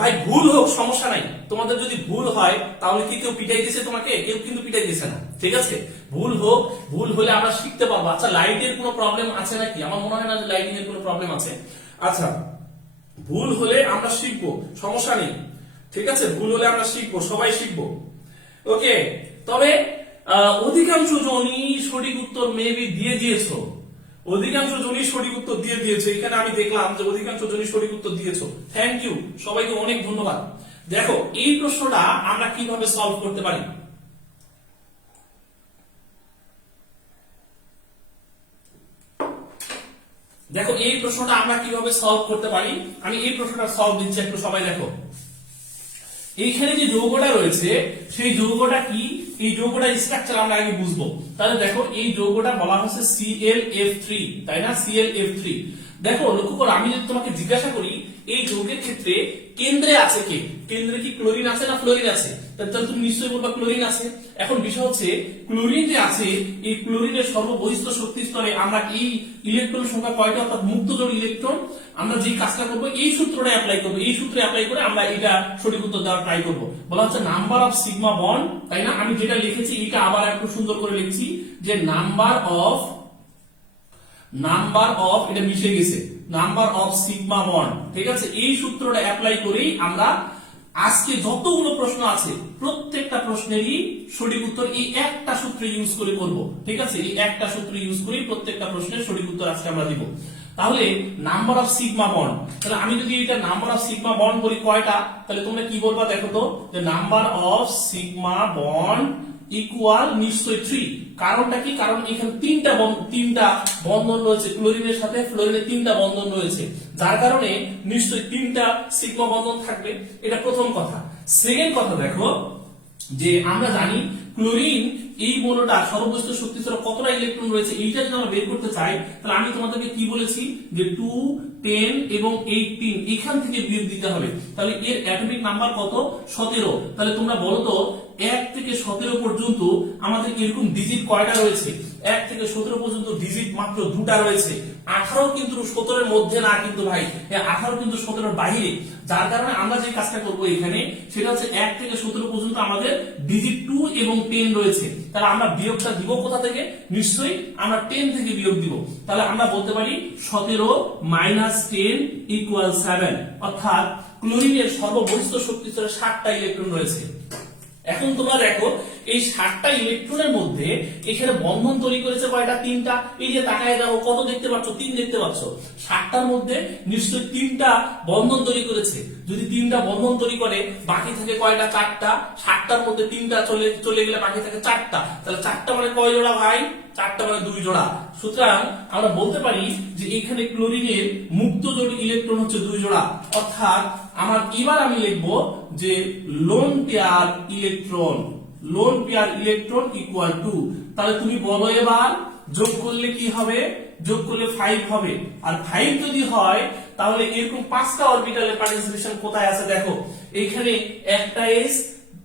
ভাই ভুল হোক সমস্যা নাই, তোমাদের যদি ভুল হয় তাহলে কি কেউ পিটাই দিয়েছে তোমাকে? কেউ কিন্তু পিটাই দিয়েছে না, ঠিক আছে। ভুল হোক, ভুল হলে আমরা শিখতে পারবো। আচ্ছা লাইটের কোনো প্রবলেম আছে নাকি? আমার মনে হয় না যে লাইটিং এর কোনো প্রবলেম আছে। আচ্ছা ভুল হলে আমরা শিখবো, সমস্যা নেই, ঠিক আছে। ভুল হলে আমরা শিখবো, সবাই শিখবো, ওকে। তবে অধিকাংশ জনই সঠিক উত্তর মেবি দিয়ে দিয়েছো, অধিকাংশ জনই সঠিক উত্তর দিয়ে দিয়েছে। এখানে আমি দেখলাম যে অধিকাংশ জনই সঠিক উত্তর দিয়েছো, থ্যাংক ইউ, সবাইকে অনেক ধন্যবাদ। দেখো এই প্রশ্নটা আমরা কিভাবে সলভ করতে পারি। দেখো এই প্রশ্নটা আমরা কিভাবে সলভ করতে পারি, আমি এই প্রশ্নটা সলভ দিচ্ছি, একটু সবাই দেখো। এইখানে যে যৌগটা রয়েছে সেই যৌগটা কি, এই যৌগটার স্ট্রাকচার আমরা আগে বুঝবো। তাহলে দেখো এই যৌগটা বলা হচ্ছে ClF3, তাই না? ClF3। দেখো লক্ষ্য করো, আমি যদি তোমাকে জিজ্ঞাসা করি এই যৌগের ক্ষেত্রে কেন্দ্রে আছে কে, কেন্দ্রে কি ক্লোরিন আছে না ফ্লোরিন আছে, তাহলে তুমি নিশ্চয়ই বলবা ক্লোরিন আছে। এখন বিষয় হচ্ছে ক্লোরিন যে আছে, এই ক্লোরিনের সর্ববহিষ্ঠ শক্তি স্তরে আমরা এই ইলেকট্রন সংখ্যা কয়টা, অর্থাৎ মুক্ত জোড় ইলেকট্রন, আমরা যে কাজটা করবো এই সূত্রটা অ্যাপ্লাই করবো, এই সূত্রে অ্যাপ্লাই করে আমরা এটা সঠিক উত্তর দেওয়ার ট্রাই করবো। বলা হচ্ছে নাম্বার অফ সিগমা বন্ড, তাই না? আমি যেটা লিখেছি এটা আবার একটু সুন্দর করে লিখছি যে নাম্বার অফ এটা মিশে গেছে, নাম্বার অফ সিগমা বন্ড, ঠিক আছে। এই সূত্রটা অ্যাপ্লাই করেই আমরা আজকে যতগুলো প্রশ্ন আছে প্রত্যেকটা প্রশ্নেরই সঠিক উত্তর এই একটা সূত্র ইউজ করে করব, ঠিক আছে। এই একটা সূত্র ইউজ করে প্রত্যেকটা প্রশ্নের সঠিক উত্তর আজকে আমরা দিব। তাহলে নাম্বার অফ সিগমা বন্ড, তাহলে আমি যদি এটা নাম্বার অফ সিগমা বন্ড বলি কয়টা, তাহলে তোমরা কি বলবা দেখো তো, যে number of sigma bond equal নিশ্চয়ই 3। কারণটা কি? কারণ এখানে তিনটা বন্ধন রয়েছে, ক্লোরিনের সাথে ফ্লোরিনের তিনটা বন্ধন রয়েছে, যার কারণে নিশ্চয়ই তিনটা সিগমা বন্ধন থাকবে। এটা প্রথম কথা। সেকেন্ড কথা দেখো, যে আমরা জানি ক্লোরিন এই মৌলটা সর্ববহিষ্ঠ শক্তি স্তরে কতটা ইলেকট্রন রয়েছে, এইটা যদি আমরা বের করতে চাই তাহলে আমি তোমাদেরকে কি বলেছি যে 2, 10 এবং 18 এখান থেকে বিয়োগ দিতে হবে। তাহলে এর অ্যাটমিক নাম্বার কত? 17। তাহলে তোমরা বলো তো 1 থেকে 17 পর্যন্ত আমাদের এরকম ডিজিট কয়টা রয়েছে? 1 থেকে 17 পর্যন্ত ডিজিট মাত্র 2টা রয়েছে। 18 কিন্তু 17 এর মধ্যে না, কিন্তু ভাই 18 কিন্তু 17 এর বাইরে। যার কারণে আমরা যে কাজটা করব এখানে সেটা হচ্ছে 1 থেকে 17 পর্যন্ত আমাদের ডিজিট 2 এবং 10 রয়েছে। তাহলে আমরা বিয়োগটা দিব কোথা থেকে? নিশ্চয়ই আমরা 10 থেকে বিয়োগ দিব। তাহলে আমরা বলতে পারি 17 - 10 = 7, অর্থাৎ ক্লোরিনের সর্ববহিষ্ঠ শক্তি স্তরে 60টা ইলেকট্রন রয়েছে। এখন তোমরা দেখো এই 60টা ইলেকট্রনের মধ্যে এখানে বন্ধন তৈরি করেছে কয়টা? 3টা। এই যে তাকায় দেখো কত দেখতে পাচ্ছ? 3 দেখতে পাচ্ছ। 60টার মধ্যে নিশ্চয়ই 3টা বন্ধন তৈরি করেছে। যদি 3টা বন্ধন তৈরি করে বাকি থাকে কয়টা? 4টা। 60টার মধ্যে 3টা চলে গেলে বাকি থাকে 4টা। তাহলে 4টা মানে কয় জোড়া ভাই? 4টা মানে 2 জোড়া। সুতরাং আমরা বলতে পারি যে এখানে ক্লোরিনের মুক্ত জোড় ইলেকট্রন হচ্ছে 2 জোড়া, অর্থাৎ এবার আমি লিখবো যে loan pair electron equal to, তাহলে তুমি বলো এবার যোগ করলে কি হবে? যোগ করলে 5 হবে, আর 5 যদি হয় তাহলে এরকম 5টা অরবিটালের পার্টিসিপেশন কোথায় আছে দেখো, এইখানে একটা s,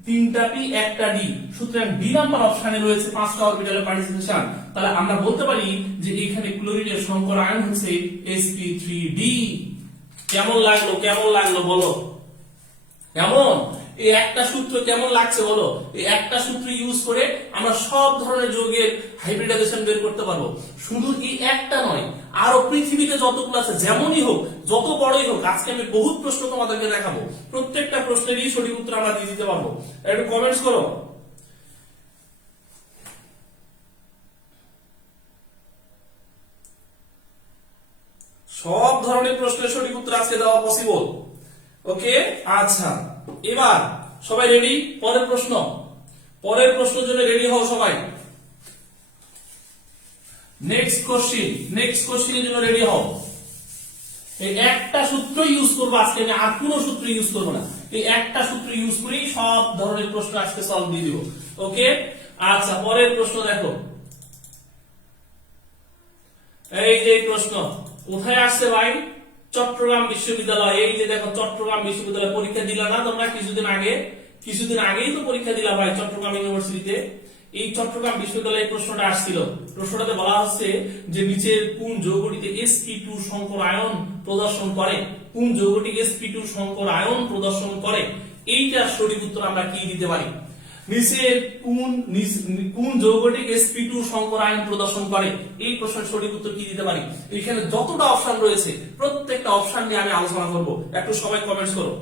3টা p, একটা d, সুতরাং ডি নাম্বার অপশনে রয়েছে 5টা অরবিটালের পার্টিসিপেশন। তাহলে আমরা বলতে পারি যে এখানে ক্লোরিনের সংকর আয়ন হচ্ছে sp3d। কেমন লাগলো বলো, কেমন এই একটা সূত্র কেমন লাগছে বলো? এই একটা সূত্র ইউজ করে আমরা সব ধরনের যৌগের হাইব্রিডাইজেশন বের করতে পারবো। শুধু এই একটা নয়, আরো পৃথিবীতে যতগুলো আছে, যেমনই হোক, যত বড়ই হোক, আজকে আমি বহুত প্রশ্ন তোমাদেরকে দেখাবো, প্রত্যেকটা প্রশ্নেরই সঠিক উত্তর আমরা দিয়ে দিতে পারবো। একটু কমেন্টস করো। সব ধরনের প্রশ্নের সঠিক উত্তর আজকে দেওয়া পসিবল। ওকে, আচ্ছা, এবার সবাই রেডি? পরের প্রশ্নের জন্য রেডি হও সবাই। নেক্সট কোশ্চেনের জন্য রেডি হও। এই একটা সূত্র ইউজ করবো আজকে, আমি আর কোনো সূত্র ইউজ করবো না, এই একটা সূত্র ইউজ করেই সব ধরনের প্রশ্ন আজকে সলভ দিয়ে দিব। ওকে, আচ্ছা, পরের প্রশ্ন দেখো। এই যে প্রশ্ন কোথায় আসছে ভাই? চট্টগ্রাম বিশ্ববিদ্যালয়। এই যে দেখো, চট্টগ্রাম বিশ্ববিদ্যালয় পরীক্ষা দিলা না তোমরা কিছুদিন আগেই তো পরীক্ষা দিলা ভাই চট্টগ্রাম ইউনিভার্সিটিতে। এই চট্টগ্রাম বিশ্ববিদ্যালয়ে প্রশ্নটা আসছিল। প্রশ্নটাতে বলা হচ্ছে যে নিচের কোন যৌগটিতে sp2 সংকর আয়ন প্রদর্শন করে, কোন যৌগটি sp2 সংকর আয়ন প্রদর্শন করে। এইটার সঠিক উত্তর আমরা কি দিতে পারি? নিচের কোন যৌগটি sp2 সংকর আয়ন প্রদর্শন করে, এই প্রশ্নের সঠিক উত্তর কি দিতে পারি? এখানে যতটা অপশন রয়েছে প্রত্যেকটা অপশন নিয়ে আমি আলোচনা করব, একটু সবাই কমেন্টস করো।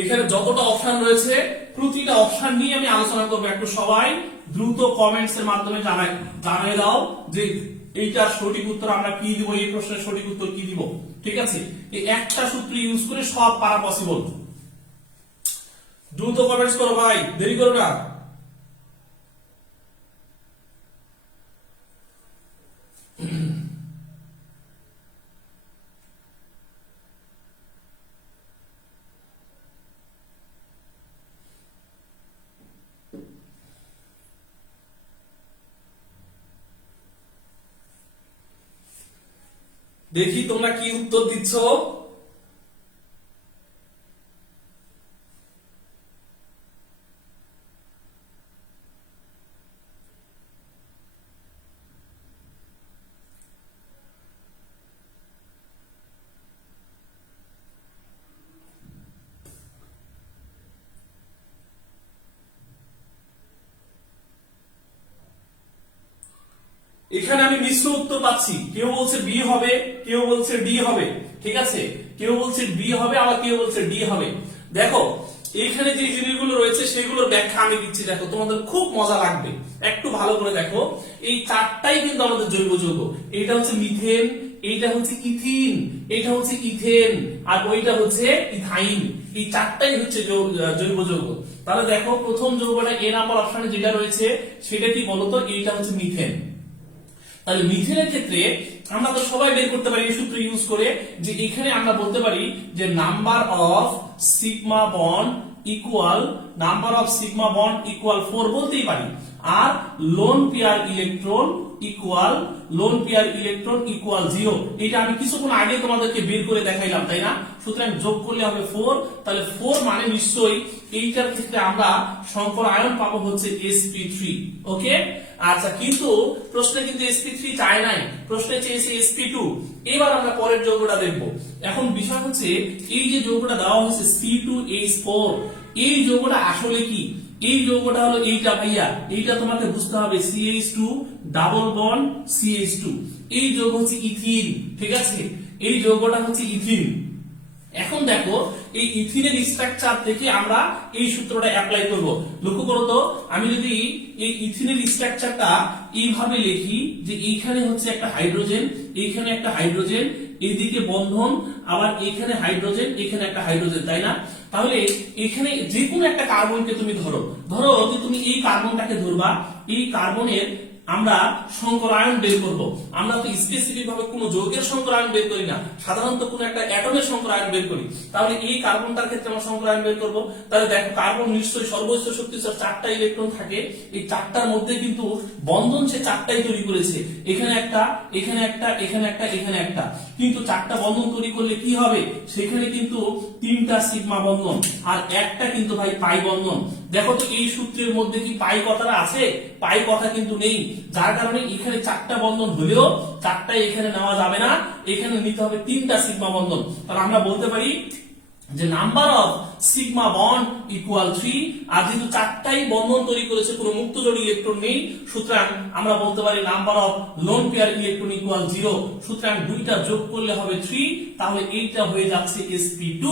এখানে যতটা অপশন রয়েছে প্রতিটা অপশন নিয়ে আমি আলোচনা করব, একটু সবাই দ্রুত কমেন্টস এর মাধ্যমে জানিয়ে দাও যে এইটার সঠিক উত্তর আমরা কি দিব, এই প্রশ্নের সঠিক উত্তর কি দিব। ঠিক আছে, এই একটা সূত্র ইউজ করে সব পারা পসিবল। দ্রুত কমেন্টস করো ভাই, দেরি করো না। দেখি তোমরা কি উত্তর দিচ্ছ। এখানে আমি মিশ্র উত্তর পাচ্ছি, কেউ বলছে বি হবে, কেউ বলছে ডি হবে। ঠিক আছে, কেউ বলছে বি হবে, আবার কেউ বলছে ডি হবে। দেখো এখানে যে জিনিসগুলো রয়েছে সেগুলোর ব্যাখ্যা আমি দিচ্ছি, দেখো তোমাদের খুব মজা লাগবে, একটু ভালো করে দেখো। এই চারটাই কিন্তু আমাদের জৈব যৌগ। এইটা হচ্ছে মিথেন, এইটা হচ্ছে ইথিন, এইটা হচ্ছে ইথেন, আর ওইটা হচ্ছে ইথাইন। এই চারটাই হচ্ছে জৈব যৌগ। তাহলে দেখো প্রথম যৌগটা এ নাম্বার অপশনে যেটা রয়েছে সেটা কি বলতো? এইটা হচ্ছে মিথেন। তাহলে মিথেনের ক্ষেত্রে আমরা তো সবাই বের করতে পারি এই সূত্র ইউজ করে, যে এখানে আমরা বলতে পারি যে number of sigma bond equal 4 বলতেই পারি, আর লোন পেয়ার ইলেকট্রন ইকুয়াল 0। এটা আমি কিছুক্ষণ আগে তোমাদেরকে বের করে দেখাইলাম, তাই না? সুতরাং যোগ করলে হবে 4। তাহলে 4 মানে নিশ্চয়ই এইটার ক্ষেত্রে আমরা সংকর আয়ন পাবো হচ্ছে sp3। ওকে, আচ্ছা, কিন্তু প্রশ্নে কিন্তু sp3 চায় নাই, প্রশ্নে চেয়েছে sp2। এবার আমরা পরের যৌগটা দেখব। এখন বিষয় হচ্ছে এই যে যৌগটা দেওয়া হচ্ছে C2H4, এই যৌগটা আসলে কি? এই যৌগটা হলো এইটা ভাইয়া, এইটা তোমাকে বুঝতে হবে, CH2 ডাবল বন্ড CH2। এই যৌগ হচ্ছে ইথিন। ঠিক আছে, এই যৌগটা হচ্ছে ইথিন। এখন দেখো এই ইথিনের স্ট্রাকচার থেকে আমরা এই সূত্রটা অ্যাপ্লাই করব। লক্ষ্য করো তো, আমি যদি এই ইথিনের স্ট্রাকচারটা এইভাবে লিখি যে এইখানে হচ্ছে একটা হাইড্রোজেন, এইখানে একটা হাইড্রোজেন, এইদিকে বন্ধন, আবার এখানে হাইড্রোজেন, এখানে একটা হাইড্রোজেন, তাই না? তাহলে এখানে যে কোনো একটা কার্বনকে তুমি ধরো যে তুমি এই কার্বনটাকে ধরবা, এই কার্বনের আমরা সংকরায়ন বের করব। আমরা তো স্পেসিফিক ভাবে কোনো যৌগের সংকরায়ন বের করি না, সাধারণত কোনো একটা অ্যাটমের সংকরায়ন বের করি। তাহলে এই কার্বনটার ক্ষেত্রে আমরা সংকরায়ন বের করব। তাহলে দেখো কার্বন নিশ্চয়ই সর্বোচ্চ শক্তিস্তর 4টা ইলেকট্রন থাকে, এই 4টার মধ্যে কিন্তু বন্ধন সে 4টাই তৈরি করেছে, এখানে একটা, এখানে একটা, এখানে একটা, এখানে একটা, কিন্তু 4টা বন্ধন তৈরি করলে কি হবে, সেখানে কিন্তু 3টা সিগমা বন্ধন আর একটা কিন্তু ভাই পাই বন্ধন। দেখো তো এই সূত্রের মধ্যে কি পাই কথাটা আছে? পাই কথা কিন্তু নেই, যার কারণে এখানে 4টা বন্ধন হলেও 4টাই এখানে নেওয়া যাবে না, এখানে নিতে হবে 3টা সিগমা বন্ধন। তাহলে আমরা বলতে পারি যে number of sigma bond equal 3, আর যেহেতু 4টাই বন্ধন তৈরি করেছে, কোনো মুক্ত জোড় ইলেকট্রন নেই, সুতরাং আমরা বলতে পারি number of loan pair electron equal 0, সুতরাং দুইটা যোগ করলে হবে 3, তাহলে এইটা হয়ে যাচ্ছে sp2।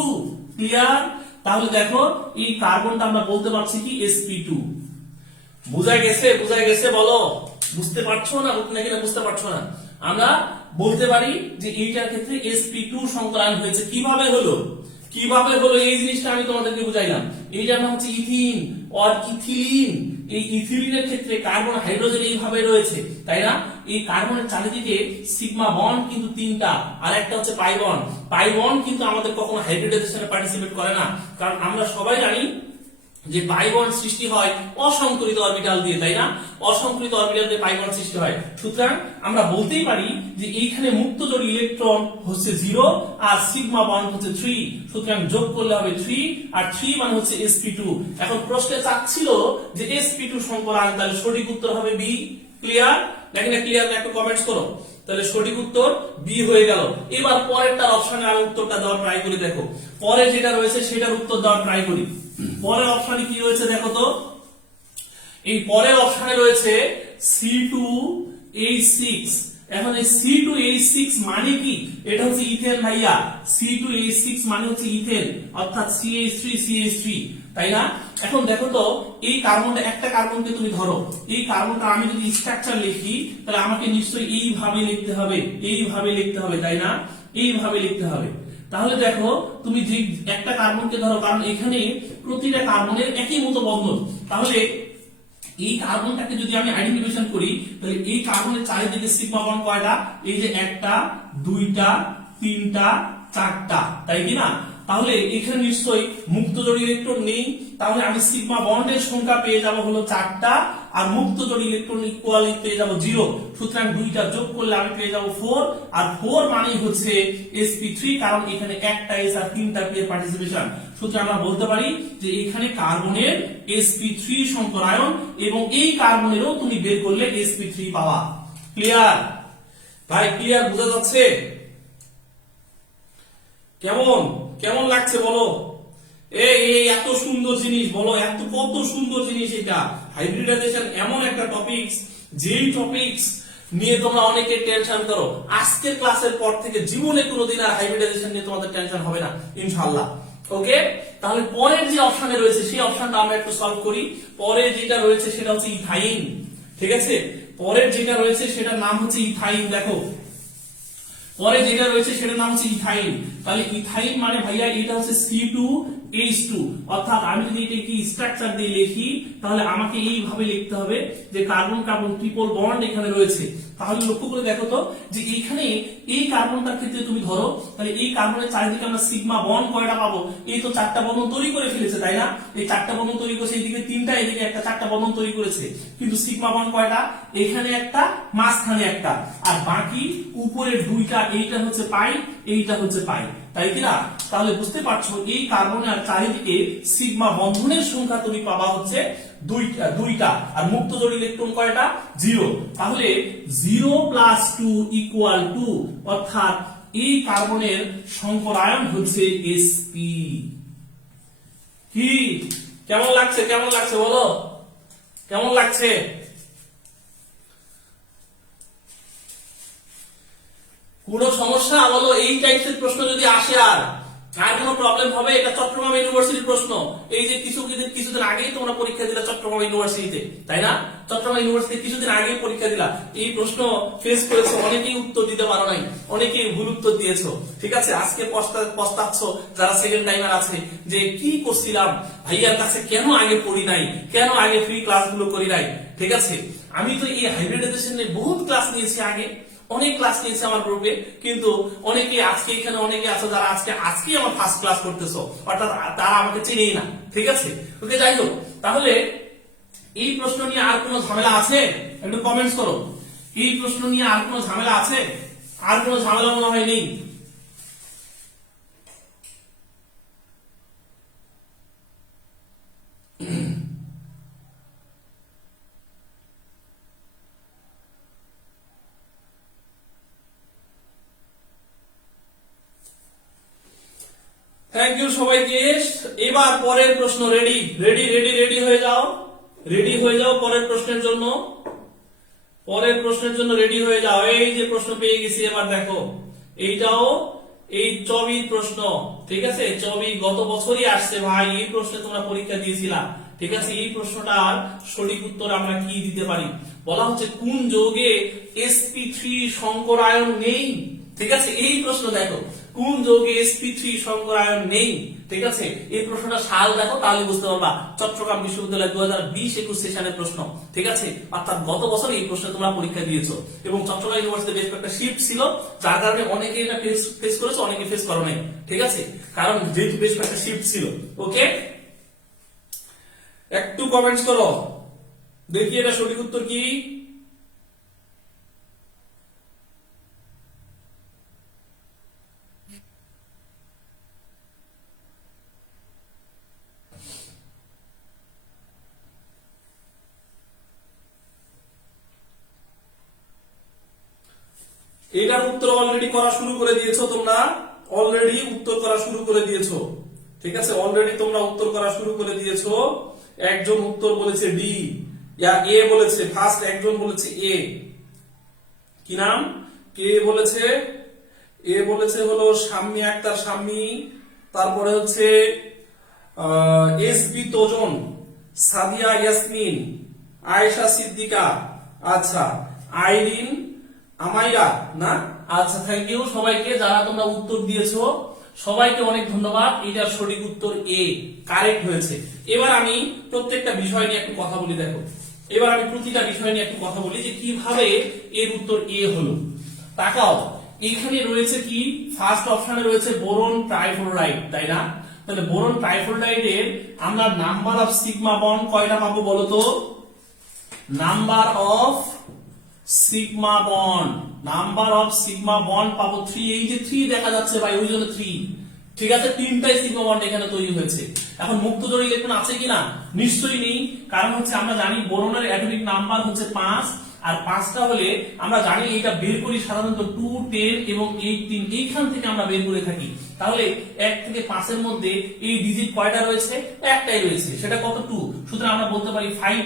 ক্লিয়ার? তাহলে দেখো এই কার্বনটা আমরা বলতে পারছি কি sp2। বুঝা গেছে? বুঝা গেছে বলো? বুঝতে পারছো না নাকি না বুঝতে পারছো না? আমরা বলতে পারি যে এইটার ক্ষেত্রে sp2 সংকরায়ন হয়েছে। কিভাবে হলো, কিভাবে হলো এই জিনিসটা আমি তোমাদেরকে বুঝাইলাম। এইটার নাম হচ্ছে ইথিন অর ইথিলিন। এই ইথিলিনের ক্ষেত্রে কার্বন হাইড্রোজেন এইভাবে রয়েছে, তাই না? এই কার্বনের চারিদিকে সিগমা বন্ড কিন্তু 3টা, আর একটা হচ্ছে পাই বন্ড। পাই বন্ড কিন্তু আমাদের কখনো হাইব্রিডাইজেশনে পার্টিসিপেট করে না, কারণ আমরা সবাই জানি যে পাই বন্ড সৃষ্টি হয় অসংকরিত অরবিটাল দিয়ে, তাই না? অসংকরিত অরবিটাল দিয়ে পাই বন্ড সৃষ্টি হয়। সুতরাং আমরা বলতেই পারি যে এইখানে মুক্ত জোড় ইলেকট্রন হচ্ছে 0 আর সিগমা বন্ড হচ্ছে 3, সুতরাং যোগ করলে হবে 3, আর 3 মানে হচ্ছে sp2। এখন প্রশ্নে চাচ্ছিল যে sp2 সংকরায়ন, তাহলে সঠিক উত্তর হবে বি। ক্লিয়ার নাকি না ক্লিয়ার? একটু কমেন্টস করো। তাহলে সঠিক উত্তর বি হয়ে গেল। এবার পরেরটার অপশনে আমি উত্তরটা দেওয়ার ট্রাই করি। দেখো পরে যেটা রয়েছে সেটার উত্তর দেওয়ার ট্রাই করি। পরের অপশনে কি রয়েছে দেখো তো, এই পরের অপশনে রয়েছে C2H6। এখন এই C2H6 মানে কি? এটা হচ্ছে ইথেন ভাইয়া। C2H6 মানে হচ্ছে ইথেন, অর্থাৎ CH3CH3, তাই না? এখন দেখো তো এই কার্বনটা, একটা কার্বনকে তুমি ধরো, এই কার্বনটা আমি যদি স্ট্রাকচার লিখি তাহলে আমাকে নিশ্চয়ই এইভাবে লিখতে হবে, এইভাবে লিখতে হবে, তাই না? এইভাবে লিখতে হবে। তাহলে দেখো তুমি যে একটা কার্বনকে ধরো, কারণ এখানে প্রতিটা কার্বনের একই মতো বন্ধন, তাহলে এই কার্বনটাকে যদি আমি আইডেন্টিফিকেশন করি তাহলে এই কার্বনের চারিদিকে সিগমা বন্ড কয়টা? এই যে 1টা 2টা 3টা 4টা, তাই কি না? তাহলে এখানে নিশ্চয়ই মুক্ত জোড় ইলেকট্রন নেই, তাহলে আমি সিগমা বন্ডের সংখ্যা পেয়ে যাব হলো 4টা, আর মুক্ত জোড় ইলেকট্রন ইকুয়ালি পেয়ে যাব 0, সুতরাং দুইটা যোগ করলে আমি পেয়ে যাব 4, আর 4 মানেই হচ্ছে sp3, কারণ এখানে একটা s আর 3টা p এর পার্টিসিপেশন। সুতরাং আমরা বলতে পারি যে এখানে কার্বনের sp3 সংকরায়ন, এবং এই কার্বনেরও তুমি বের করলে sp3 পাওয়া। ক্লিয়ার ভাই? ক্লিয়ার? বোঝা যাচ্ছে? কেমন কেমন লাগছে বলো? এই এত সুন্দর জিনিস, বলো এত কত সুন্দর জিনিস এটা। হাইব্রিডাইজেশন এমন একটা টপিকস, যেই টপিকস নিয়ে তোমরা অনেকে টেনশন করো, আজকের ক্লাসের পর থেকে জীবনে কোনোদিন আর হাইব্রিডাইজেশন নিয়ে তোমাদের টেনশন হবে না ইনশাআল্লাহ। ওকে, তাহলে পরের যে অপশনে রয়েছে সেই অপশনটা আমরা একটু সলভ করি। পরে যেটা রয়েছে সেটা হচ্ছে ইথাইন। ঠিক আছে, পরের যেটা রয়েছে সেটার নাম হচ্ছে ইথাইন। দেখো পরে যেটা রয়েছে সেটার নাম হচ্ছে ইথাইন। তাহলে ইথাইন মানে ভাইয়া এটা হচ্ছে C2H2, অর্থাৎ আমি যদি এটাকে স্ট্রাকচার দিয়ে লিখি তাহলে আমাকে এইভাবে লিখতে হবে যে কার্বন কার্বন ট্রিপল বন্ড এখানে রয়েছে। তাহলে লক্ষ্য করে দেখো তো যে এইখানে এই কার্বনটার ক্ষেত্রে তুমি ধরো, তাহলে এই কার্বনের চারিদিকে আমরা সিগমা বন্ড কয়টা পাবো? এই তো 4টা বন্ধন তৈরি করে ফেলেছে, তাই না? এই 4টা বন্ধন তৈরি করেছে, এইদিকে 3টা, এইদিকে একটা, 4টা বন্ধন তৈরি করেছে, কিন্তু সিগমা বন্ড কয়টা? এখানে একটা, মাঝখানে একটা, আর বাকি উপরের 2টা, এইটা হচ্ছে পাই, এইটা হচ্ছে পাই, তাই কিনা? তাহলে বুঝতে পারছো এই কার্বনের চারিদিকে সিগমা বন্ধনের সংখ্যা তুমি পাবা হচ্ছে 2টা, আর মুক্ত জোড় ইলেকট্রন কয়টা? 0। তাহলে 0 + 2 = 2, অর্থাৎ এই কার্বনের সংকরায়ন হচ্ছে sp। কি কেমন লাগছে? কেমন লাগছে বলো? কেমন লাগছে? কোনো সমস্যা বলো? এই টাইপের প্রশ্ন যদি আসে আর কোনো প্রবলেম হবে? এটা চট্টগ্রাম ইউনিভার্সিটির প্রশ্ন। এই যে কিছুদিন আগেই তোমরা পরীক্ষা দিলা চট্টগ্রাম ইউনিভার্সিটিতে, তাই না? চট্টগ্রাম ইউনিভার্সিটি কিছুদিন আগেই পরীক্ষা দিলা, এই প্রশ্ন ফেস করেছো, অনেকেই উত্তর দিতে পারো নাই, অনেকেই ভুল উত্তর দিয়েছো। ঠিক আছে, আজকে পস্তাচ্ছ যারা সেকেন্ড টাইমার আছে যে কি করছিলাম ভাইয়ার কাছে, কেন আগে পড়ি নাই, কেন আগে ফ্রি ক্লাসগুলো করি নাই। ঠিক আছে, আমি তো এই হাইব্রিডাইজেশন নিয়ে বহুত ক্লাস নিয়েছি আগে, অনেক ক্লাস নিয়েছি আমার গ্রুপে, কিন্তু অনেকে আজকে এখানে অনেকে আছে যারা আজকে আমার ফার্স্ট ক্লাস করতেছো, অর্থাৎ তারা আমাকে চিনেই না, ঠিক আছে? ওকে, যাই হোক, তাহলে এই প্রশ্ন নিয়ে আর কোনো ঝামেলা আছে? একটু কমেন্টস করো। এই প্রশ্ন নিয়ে আর কোনো ঝামেলা আছে? আর কোনো ঝামেলা মনে হয় নেই। থ্যাংক ইউ সবাইকে। এবার পরের প্রশ্ন, রেডি রেডি রেডি রেডি হয়ে যাও, রেডি হয়ে যাও পরের প্রশ্নের জন্য, পরের প্রশ্নের জন্য রেডি হয়ে যাও। এই যে প্রশ্ন পেয়ে গেছি, এবার দেখো, এইটাও এই চবির প্রশ্ন, ঠিক আছে? চবি গত বছরই আসছে ভাই, এই প্রশ্নে তোমরা পরীক্ষা দিয়েছিলা, ঠিক আছে? এই প্রশ্নটার সঠিক উত্তর আমরা কি দিতে পারি? বলা হচ্ছে কোন যৌগে sp3 সংকরায়ন নেই, ঠিক আছে? এই প্রশ্ন দেখো, কোন যৌগে sp3 সংকরায়ন নেই, ঠিক আছে? এই প্রশ্নটা সাল দেখো, তাহলে বুঝতে পারবা। চট্টগ্রাম বিশ্ববিদ্যালয় 2020-21 সেশনের প্রশ্ন, ঠিক আছে? অর্থাৎ গত বছর এই প্রশ্ন তোমরা পরীক্ষা দিয়েছো, এবং চট্টগ্রাম ইউনিভার্সিটি বেশ কয়েকটা শিফট ছিল, যার কারণে অনেকে এটা ফেস করেছে, অনেকে ফেস করো নাই, ঠিক আছে? কারণ যেহেতু বেশ কয়েকটা শিফট ছিল। ওকে, একটু কমেন্টস করো, দেখি এটা সঠিক উত্তর কি। এটার উত্তর অলরেডি করা শুরু করে দিয়েছো তোমরা, অলরেডি উত্তর করা শুরু করে দিয়েছো, ঠিক আছে? অলরেডি তোমরা উত্তর করা শুরু করে দিয়েছো। একজন উত্তর বলেছে ডি, ইয়া এ বলেছে, ফার্স্ট একজন বলেছে এ, কি নাম? কে বলেছে? এ বলেছে হলো শাম্মী আক্তার, শাম্মী। তারপরে হচ্ছে এসবি তোজন, সাদিয়া ইয়াসমিন, আয়েশা সিদ্দিকা, আচ্ছা, আইরিন আমাইরা না? আচ্ছা, থ্যাংক ইউ সবাইকে যারা তোমরা উত্তর দিয়েছো, সবাইকে অনেক ধন্যবাদ। এটার সঠিক উত্তর এ, কারেক্ট হয়েছে। এবার আমি প্রত্যেকটা বিষয় নিয়ে একটু কথা বলি। দেখো, এবার আমি প্রতিটা বিষয় নিয়ে একটু কথা বলি যে কিভাবে এর উত্তর এ হলো। তাকাও, এখানে রয়েছে কি? ফার্স্ট অপশনে রয়েছে বোরন ট্রাইফ্লোরাইড, তাই না? তাহলে বোরন ট্রাইফ্লোরাইডের আমরা নাম্বার অফ সিগমা বন্ড কয়টা পাবো বলো তো? Number of sigma bond, number of sigma bond পাবো 3। এই যে 3 দেখা যাচ্ছে ভাই, ওই জন্য 3, ঠিক আছে? 3টাই সিগমা বন্ড এখানে তৈরি হয়েছে। এখন মুক্ত জোড় ইলেকট্রন আছে কিনা? নিশ্চয়ই নেই, কারণ হচ্ছে আমরা জানি বোরনের অ্যাটমিক নাম্বার হচ্ছে 5, আর 5টা হলে আমরা জানি এটা বের করি সাধারণত 2, 10 এবং 18, এইখান থেকে আমরা বের করে থাকি। তাহলে 1 থেকে 5 এর মধ্যে এই ডিজিট কয়টা রয়েছে? একটাই রয়েছে, সেটা কত? 2। সুতরাং আমরা বলতে পারি 5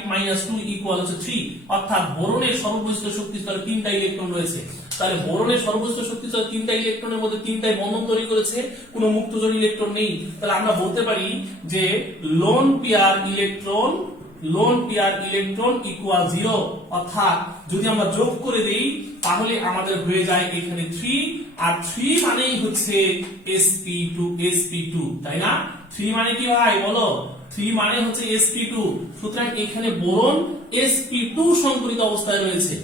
- 2 = 3, অর্থাৎ বোরনের সর্ববহিষ্ঠ শক্তি স্তরে 3টা ইলেকট্রন রয়েছে। তাহলে বোরনের সর্ববহিষ্ঠ শক্তি স্তরে 3টা ইলেকট্রনের মধ্যে 3টাই বন্ধন তৈরি করেছে, কোনো মুক্ত জোড় ইলেকট্রন নেই। তাহলে আমরা বলতে পারি যে লোন পেয়ার ইলেকট্রন ইকুয়াল 0, অর্থাৎ যদি আমরা যোগ করে দেই তাহলে আমাদের হয়ে যায় এখানে 3, আর 3 মানেই হচ্ছে sp2, তাই না? 3 মানে কি ভাই বলো? 3 মানে হচ্ছে sp2। সুতরাং এখানে বোরন sp2 সংকরিত অবস্থায় রয়েছে।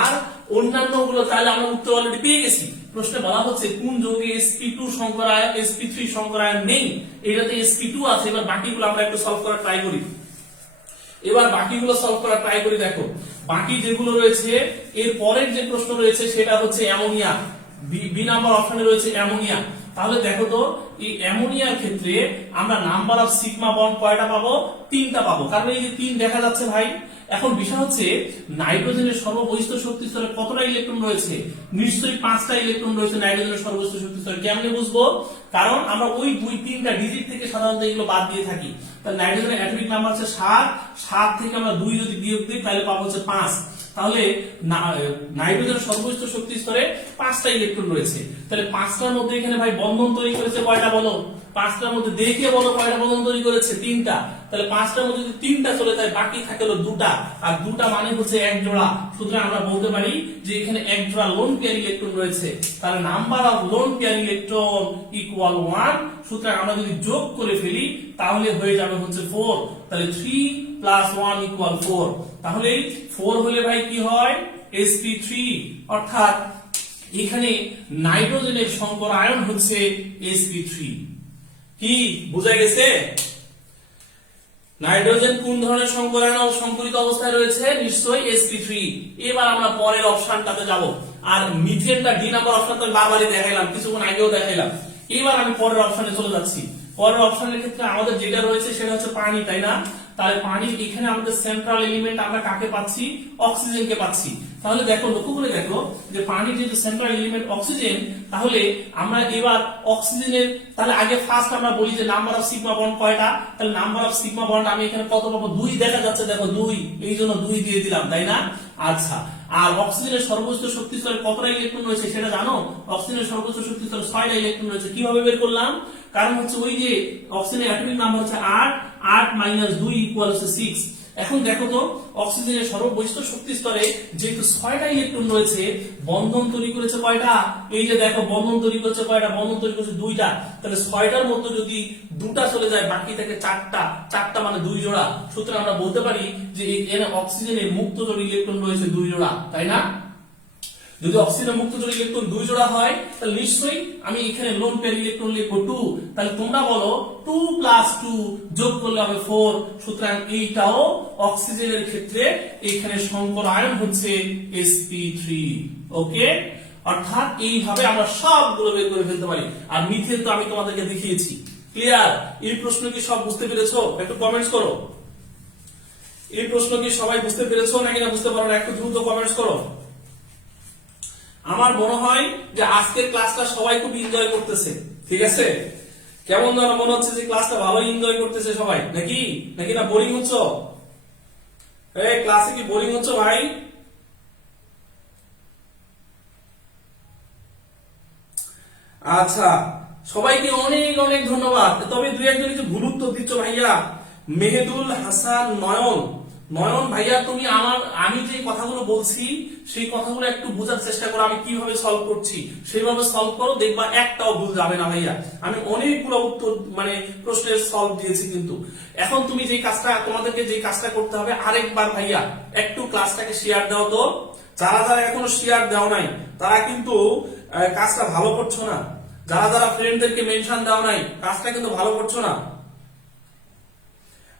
আর অন্যান্য গুলো তাহলে আমরা উত্তর অলরেডি পেয়ে গেছি। প্রশ্নে বলা হচ্ছে কোন যৌগে sp2 সংকরায়ন, sp3 সংকরায়ন নেই? এটাতে sp2 আছে। এবার বাকিগুলো আমরা একটু সলভ করার ট্রাই করি। দেখো, বাকি যেগুলো রয়েছে, এর পরের যে প্রশ্ন রয়েছে সেটা হচ্ছে অ্যামোনিয়া, বি নাম্বার অপশনে রয়েছে অ্যামোনিয়া। তাহলে দেখো তো, এই অ্যামোনিয়ার ক্ষেত্রে আমরা নাম্বার অফ সিগমা বন্ড কয়টা পাবো? 3টা পাবো, কারণ এই যে 3 দেখা যাচ্ছে ভাই। এখন বিষয় হচ্ছে নাইট্রোজেনের সর্ববহিষ্ঠ শক্তি স্তরে কতটা ইলেকট্রন রয়েছে? নিশ্চয়ই 5টা ইলেকট্রন রয়েছে নাইট্রোজেনের সর্ববহিষ্ঠ শক্তি স্তরে। কেমনে বুঝবো? কারণ আমরা ওই 2-3টা ডিজিট থেকে সাধারণত এগুলো বাদ দিয়ে থাকি। তাহলে নাইট্রোজেনের অ্যাটমিক নাম্বার হচ্ছে 7 থেকে আমরা 2 যদি বিয়োগ দিই তাহলে পাবো হচ্ছে 5। তাহলে নাইট্রোজেনের সর্ববহিষ্ঠ শক্তি স্তরে 5টা ইলেকট্রন রয়েছে। তাহলে 5টার মধ্যে এখানে ভাই বন্ধন তৈরি করেছে কয়টা বলো? 5টার মধ্যে দেখে বলো কয়টা বন্ধন তৈরি করেছে? 3টা। তাহলে 5টার মধ্যে যদি 3টা চলে যায়, বাকি থাকে হলো 2টা, আর 2টা মানে হচ্ছে 1 জোড়া। সুতরাং আমরা বলতে পারি যে এখানে 1 জোড়া লোন পেয়ার ইলেকট্রন রয়েছে। তাহলে number of loan pair electron equal 1। সুতরাং আমরা যদি যোগ করে ফেলি তাহলে হয়ে যাবে হচ্ছে 4। তাহলে 3 প্লাস 1 ইকুয়াল 4। তাহলে 4 হলে ভাই কি হয় sp3, অর্থাৎ এখানে নাইট্রোজেনের সংকর আয়ন হচ্ছে sp3। কি বোঝা গেছে? নাইট্রোজেন কোন ধরনের সংকর আয়ন সংকরিত অবস্থায় রয়েছে? নিশ্চয়ই sp3। এবার আমরা পরের অপশনটাতে যাব। আর মিথেনটা ডি নাম্বার অপশনটা বারবারই দেখাইলাম, কিছুক্ষণ আগেও দেখাইলাম। এবার আমি পরের অপশনে চলে যাচ্ছি। পরের অপশনের ক্ষেত্রে আমাদের যেটা রয়েছে সেটা হচ্ছে পানি, তাই না? তাহলে পানির এখানে আমাদের সেন্ট্রাল এলিমেন্ট আমরা কাকে পাচ্ছি? অক্সিজেনকে পাচ্ছি। তাহলে দেখো, লক্ষ্য করে দেখো যে পানির যেহেতু সেন্ট্রাল এলিমেন্ট অক্সিজেন, তাহলে আমরা এবার অক্সিজেনের, তাহলে আগে ফার্স্ট আমরা বলি যে নাম্বার অফ সিগমা বন্ড কয়টা? তাহলে নাম্বার অফ সিগমা বন্ড আমি এখানে কত পাবো? 2 দেখা যাচ্ছে, দেখো 2, এই জন্য 2 দিয়ে দিলাম, তাই না? আচ্ছা, আর অক্সিজেনের সর্বোচ্চ শক্তি স্তরে কতটা ইলেকট্রন রয়েছে সেটা জানো? অক্সিজেনের সর্বোচ্চ শক্তি স্তরে 6টা ইলেকট্রন রয়েছে। কিভাবে বের করলাম? কারণ হচ্ছে ওই যে অক্সিজেনের অ্যাটমিক নাম্বার হচ্ছে 8, 8 - 2 ইকুয়াল হচ্ছে 6। এখন দেখো তো, অক্সিজেনের সর্বোচ্চ শক্তি স্তরে যেহেতু 6টা ইলেকট্রন রয়েছে, বন্ধন তৈরি করেছে কয়টা? এই যে দেখো, বন্ধন তৈরি করেছে কয়টা? বন্ধন তৈরি করেছে 2টা। তাহলে 6টার মধ্যে যদি 2টা চলে যায়, বাকি থাকে 4টা। 4টা মানে 2 জোড়া। সুতরাং আমরা বলতে পারি যে এখানে অক্সিজেনের মুক্ত জোড় ইলেকট্রন রয়েছে 2 জোড়া, তাই না? যদি অক্সিজেনের মুক্ত জোড় ইলেকট্রন 2 জোড়া হয়, তাহলে নিশ্চয়ই আমি এখানে লোন পেয়ার ইলেকট্রন লিখবো 2। তাহলে তোমরা বলো 2 + 2 যোগ করলে হবে 4। সুতরাং এইটাও অক্সিজেনের ক্ষেত্রে এখানে সংকর আয়ন হচ্ছে sp3। ওকে, অর্থাৎ এইভাবে আমরা সবগুলো বের করে ফেলতে পারি। আর মিথেন তো আমি তোমাদেরকে দেখিয়েছি। ক্লিয়ার? এই প্রশ্ন কি সব বুঝতে পেরেছো? একটু কমেন্টস করো। এই প্রশ্ন কি সবাই বুঝতে পেরেছো নাকি না বুঝতে পারো না? একটু দ্রুত কমেন্টস করো। আমার মনে হয় যে আজকের ক্লাসটা সবাই খুব এনজয় করতেছে, ঠিক আছে? কেমন যেন মনে হচ্ছে যে ক্লাসটা ভালো এনজয় করতেছে সবাই, নাকি নাকি না বোরিং হচ্ছ? এই ক্লাসে কি বোরিং হচ্ছ ভাই? আচ্ছা, সবাইকে অনেক অনেক ধন্যবাদ। তবে দুই একজন একটু ভুল উত্তর দিচ্ছ ভাইয়া। মেহেদুল হাসান নয়ন, নয়ন ভাইয়া, তুমি আমি যে কথাগুলো বলছি সেই কথাগুলো একটু বোঝার চেষ্টা করো। আমি কিভাবে সলভ করছি সেইভাবে সলভ করো, দেখবা একটাও ভুল যাবে না ভাইয়া। আমি অনেকগুলো উত্তর মানে প্রশ্নের সলভ দিয়েছি, কিন্তু এখন তুমি যে কাজটা, তোমাদেরকে যে কাজটা করতে হবে, আরেকবার ভাইয়া একটু ক্লাসটাকে শেয়ার দাও তো। যারা যারা এখনো শেয়ার দাও নাই তারা কিন্তু কাজটা ভালো করছো না। যারা যারা ফ্রেন্ডদেরকে মেনশন দাও নাই, কাজটা কিন্তু ভালো করছো না।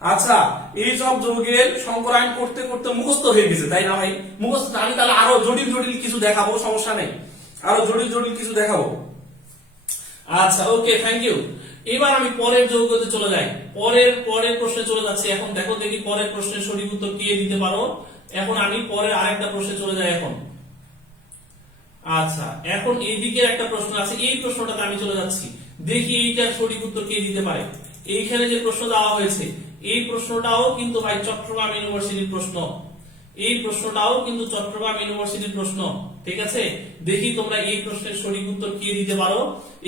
আচ্ছা, এই সব যৌগের সংকরায়ন করতে করতে মুখস্থ হয়ে গেছে, তাই না ভাই? মুখস্থ। আমি তাহলে আরো জটিল জটিল কিছু দেখাবো, সমস্যা নেই, আরো জটিল জটিল কিছু দেখাবো। আচ্ছা, ওকে, থ্যাংক ইউ। এবার আমি পরের যৌগতে চলে যাই। পরের প্রশ্নে চলে যাচ্ছি। এখন দেখো, দেখি পরের প্রশ্নের সঠিক উত্তর কে দিতে পারো। এখন আমি পরের আরেকটা প্রশ্নে চলে যাই এখন। আচ্ছা, এখন এইদিকে একটা প্রশ্ন আছে, এই প্রশ্নটাতে আমি চলে যাচ্ছি। দেখি এইটার সঠিক উত্তর কে দিতে পারে। এইখানে যে প্রশ্ন দেওয়া হয়েছে, এই প্রশ্নটাও কিন্তু ভাই চট্টগ্রাম ইউনিভার্সিটির প্রশ্ন। এই প্রশ্নটাও কিন্তু চট্টগ্রাম ইউনিভার্সিটির প্রশ্ন, ঠিক আছে? দেখি তোমরা এই প্রশ্নের সঠিক উত্তর কে দিতে পারো।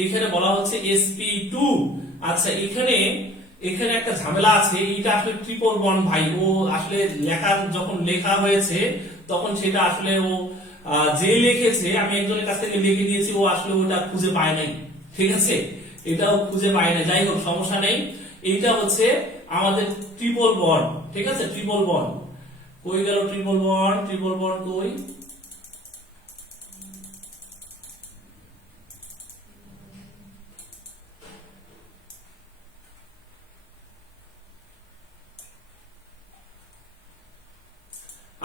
এখানে বলা হচ্ছে sp2। আচ্ছা, এখানে একটা ঝামেলা আছে। এইটা আসলে ট্রিপল বন্ড ভাই। ও আসলে যখন লেখা হয়েছে তখন সেটা আসলে ও যে লিখেছে, আমি একজনের কাছ থেকে লিখে দিয়েছি, ও আসলে ওটা খুঁজে পায় নাই, ঠিক আছে? এটাও খুঁজে পায় না। যাই হোক, সমস্যা নেই। এইটা হচ্ছে আমাদের ট্রিপল বন্ড, ঠিক আছে? ট্রিপল বন্ড কই গেল? ট্রিপল বন্ড, ট্রিপল বন্ড কই?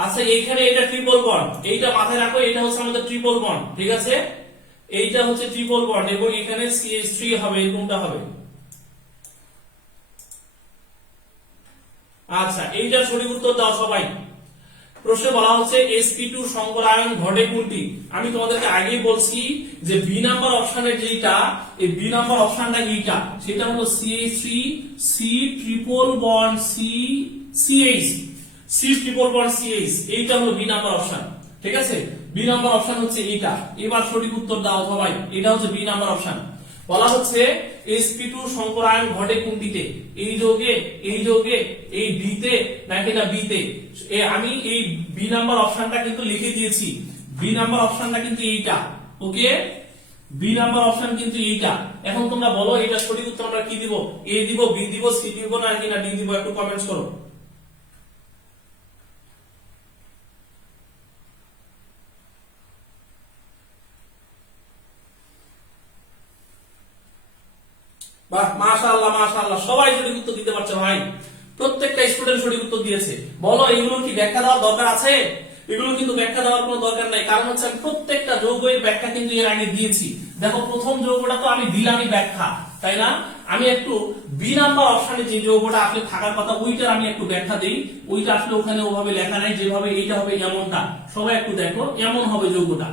আচ্ছা, এইখানে এটা ট্রিপল বন্ড, এইটা মাথায় রাখো। এটা হচ্ছে আমাদের ট্রিপল বন্ড, ঠিক আছে? এইটা হচ্ছে ট্রিপল বন্ড এবং এখানে CH3 হবে, কোনটা হবে? আচ্ছা, এইটার সঠিক উত্তর দাও সবাই। প্রশ্নে বলা হচ্ছে sp2 সংকর আয়ন ঘটে কোনটি? আমি তোমাদেরকে আগেই বলছি যে বি নাম্বার অপশনের যেটা, এই বি নাম্বার অপশনটা এইটা, সেটা হলো CH3 C triple bond CH, C triple bond CH। এইটা হলো বি নাম্বার অপশন, ঠিক আছে? বি নাম্বার অপশন হচ্ছে এইটা। এবার সঠিক উত্তর দাও সবাই। এটা হচ্ছে বি নাম্বার অপশন। বলা হচ্ছে sp2 সংকর আয়ন ঘটে কোনটিতে? এই যৌগে, এই যৌগে, এই ডিতে নাকি না বিতে? আমি এই বি নাম্বার অপশনটা কিন্তু লিখে দিয়েছি। বি নাম্বার অপশনটা কিন্তু এইটা, ওকে? বি নাম্বার অপশন কিন্তু এইটা। এখন তোমরা বলো এটা সঠিক উত্তর আমরা কি দিব? এ দিব, বি দিব, সি দিব নাকি না ডি দিব? একটু কমেন্টস করো। বাহ, মাশাআল্লাহ মাশাআল্লাহ, সবাই সঠিক উত্তর দিতে পারছে ভাই, প্রত্যেকটা স্টুডেন্ট সঠিক উত্তর দিয়েছে। বলো এগুলো কি ব্যাখ্যা দেওয়ার দরকার আছে? এগুলো কিন্তু ব্যাখ্যা দেওয়ার কোনো দরকার নাই, কারণ হচ্ছে আমি প্রত্যেকটা যৌগের ব্যাখ্যা কিন্তু এর আগে দিয়েছি। দেখো প্রথম যৌগটা তো আমি দিলামই ব্যাখ্যা, তাই না? আমি একটু বি নাম্বার অপশনে যে যৌগটা আসলে থাকার কথা ওইটার আমি একটু ব্যাখ্যা দেই। ওইটা আসলে ওখানে ওভাবে লেখা নাই, যেভাবে এইটা হবে এমনটা, সবাই একটু দেখো এমন হবে যৌগটা।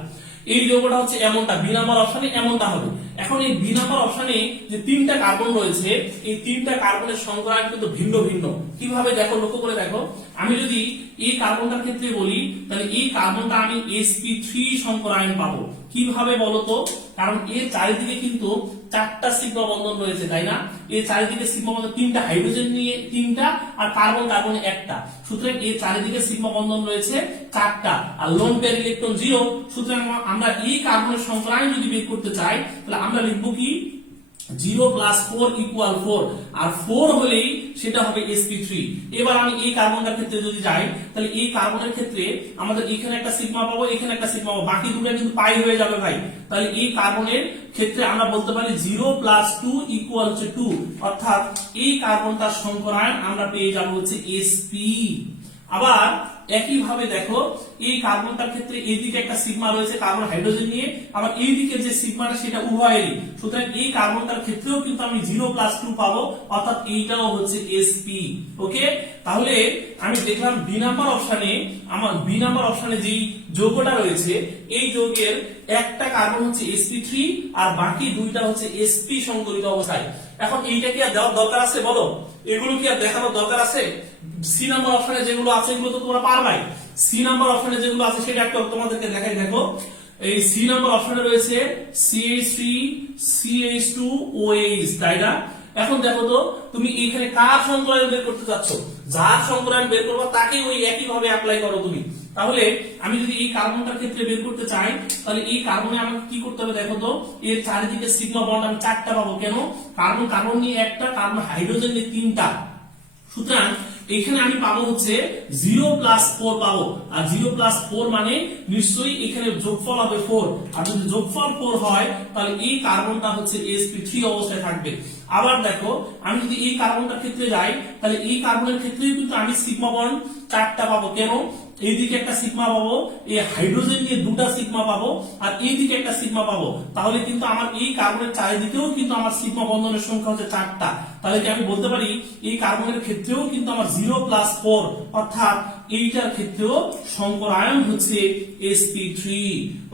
এই যৌগটা হচ্ছে এমনটা, বি নাম্বার অপশনে এমনটা হবে। এখন এই বি নাম্বার অপশনে যে তিনটা কার্বন রয়েছে, এই তিনটা কার্বনের সংখ্যায়ন কিন্তু ভিন্ন ভিন্ন। কিভাবে দেখো, লক্ষ্য করে দেখো। আমি যদি এই কার্বনটার ক্ষেত্রে বলি, তাহলে এই কার্বনটা আমি sp3 সংকরায়ন পাবো। কিভাবে বলতো? কারণ এর চারিদিকে কিন্তু চারটা সিগমা বন্ধন রয়েছে, তাই না? এর চারিদিকে সিগমা বন্ধন, তিনটা হাইড্রোজেন নিয়ে তিনটা, আর কার্বন কার্বন একটা, সুতরাং এর চারিদিকে সিগমা বন্ধন রয়েছে চারটা, আর লোন পেয়ার ইলেকট্রন 0। সুতরাং আমরা এই কার্বনের সংকরায়ন যদি বের করতে চাই, তাহলে আমরা লিখবো কি 0 + 4 = 4, আর 4 হলেই সেটা হবে sp3। এবার আমি এই কার্বনটার ক্ষেত্রে যদি যাই, তাহলে এই কার্বনের ক্ষেত্রে আমাদের এখানে একটা সিগমা পাবো, এখানে একটা সিগমা পাবো, বাকি দুটো কিন্তু পাই হয়ে যাবে ভাই। তাহলে এই কার্বনের ক্ষেত্রে আমরা বলতে পারি 0 + 2 = 2, অর্থাৎ এই কার্বনটার সংকরায়ন আমরা পেয়ে যাব হচ্ছে sp। আবার একই ভাবে দেখো এই কার্বনটার ক্ষেত্রে এইদিকে একটা সিগমা রয়েছে কার্বন হাইড্রোজেন নিয়ে, আবার এই দিকে যে সিগমাটা সেটা উভয়েরই, সুতরাং এই কার্বনটার ক্ষেত্রেও কিন্তু আমি 0 + 2 পাবো, অর্থাৎ এইটাও হচ্ছে sp। ওকে, তাহলে আমি দেখলাম বি নাম্বার অপশনে, আমার বি নাম্বার অপশনে যেই যৌগটা রয়েছে, এই যৌগের একটা কার্বন হচ্ছে sp3 আর বাকি দুইটা হচ্ছে sp সংকরিত অবস্থায়। এখন এইটা কি আর দেওয়ার দরকার আছে? বলো, এগুলো কি আর দেখানোর দরকার আছে? সি নাম্বার অপশনে যেগুলো আছে এগুলো তো তোমরা পারবাই। সি নাম্বার অপশনে যেগুলো আছে সেটা একটু তোমাদেরকে দেখাই। দেখো এই সি নাম্বার অপশনে রয়েছে CH3 CH2 OH, তাই না? এখন দেখো তো তুমি এখানে কার সংকরায়ন বের করতে যাচ্ছ, যার সংকরায়ন বের করবে তাকে ওই একই ভাবে অ্যাপ্লাই করো তুমি। তাহলে আমি যদি এই কার্বনটার ক্ষেত্রে বের করতে চাই, তাহলে এই কার্বনে আমাকে কি করতে হবে? দেখো তো এর চারিদিকে সিগমা বন্ড আমি চারটা পাবো। কেন? কার্বন কার্বন নিয়ে একটা, কার্বন হাইড্রোজেন নিয়ে তিনটা, সুতরাং এখানে আমি পাবো হচ্ছে 0 + 4 পাবো, আর 0 + 4 মানে নিশ্চয়ই এখানে যোগফল হবে 4, আর যদি যোগফল 4 হয় তাহলে এই কার্বনটা হচ্ছে sp3 অবস্থায় থাকবে। আবার দেখো আমি যদি এই কার্বনটার ক্ষেত্রে যাই, তাহলে এই কার্বনের ক্ষেত্রেও কিন্তু আমি সিগমা বন্ড চারটা পাবো। কেন? এইদিকে একটা সিগমা পাবো, এই হাইড্রোজেন নিয়ে দুটা সিগমা পাবো, আর এইদিকে একটা সিগমা পাবো, তাহলে কিন্তু আমার এই কার্বনের চারিদিকেও কিন্তু আমার সিগমা বন্ধনের সংখ্যা হচ্ছে চারটা। তাহলে কি আমি বলতে পারি এই কার্বনের ক্ষেত্রেও কিন্তু আমার 0 + 4, অর্থাৎ এইটার ক্ষেত্রেও সংকরায়ন হচ্ছে sp3।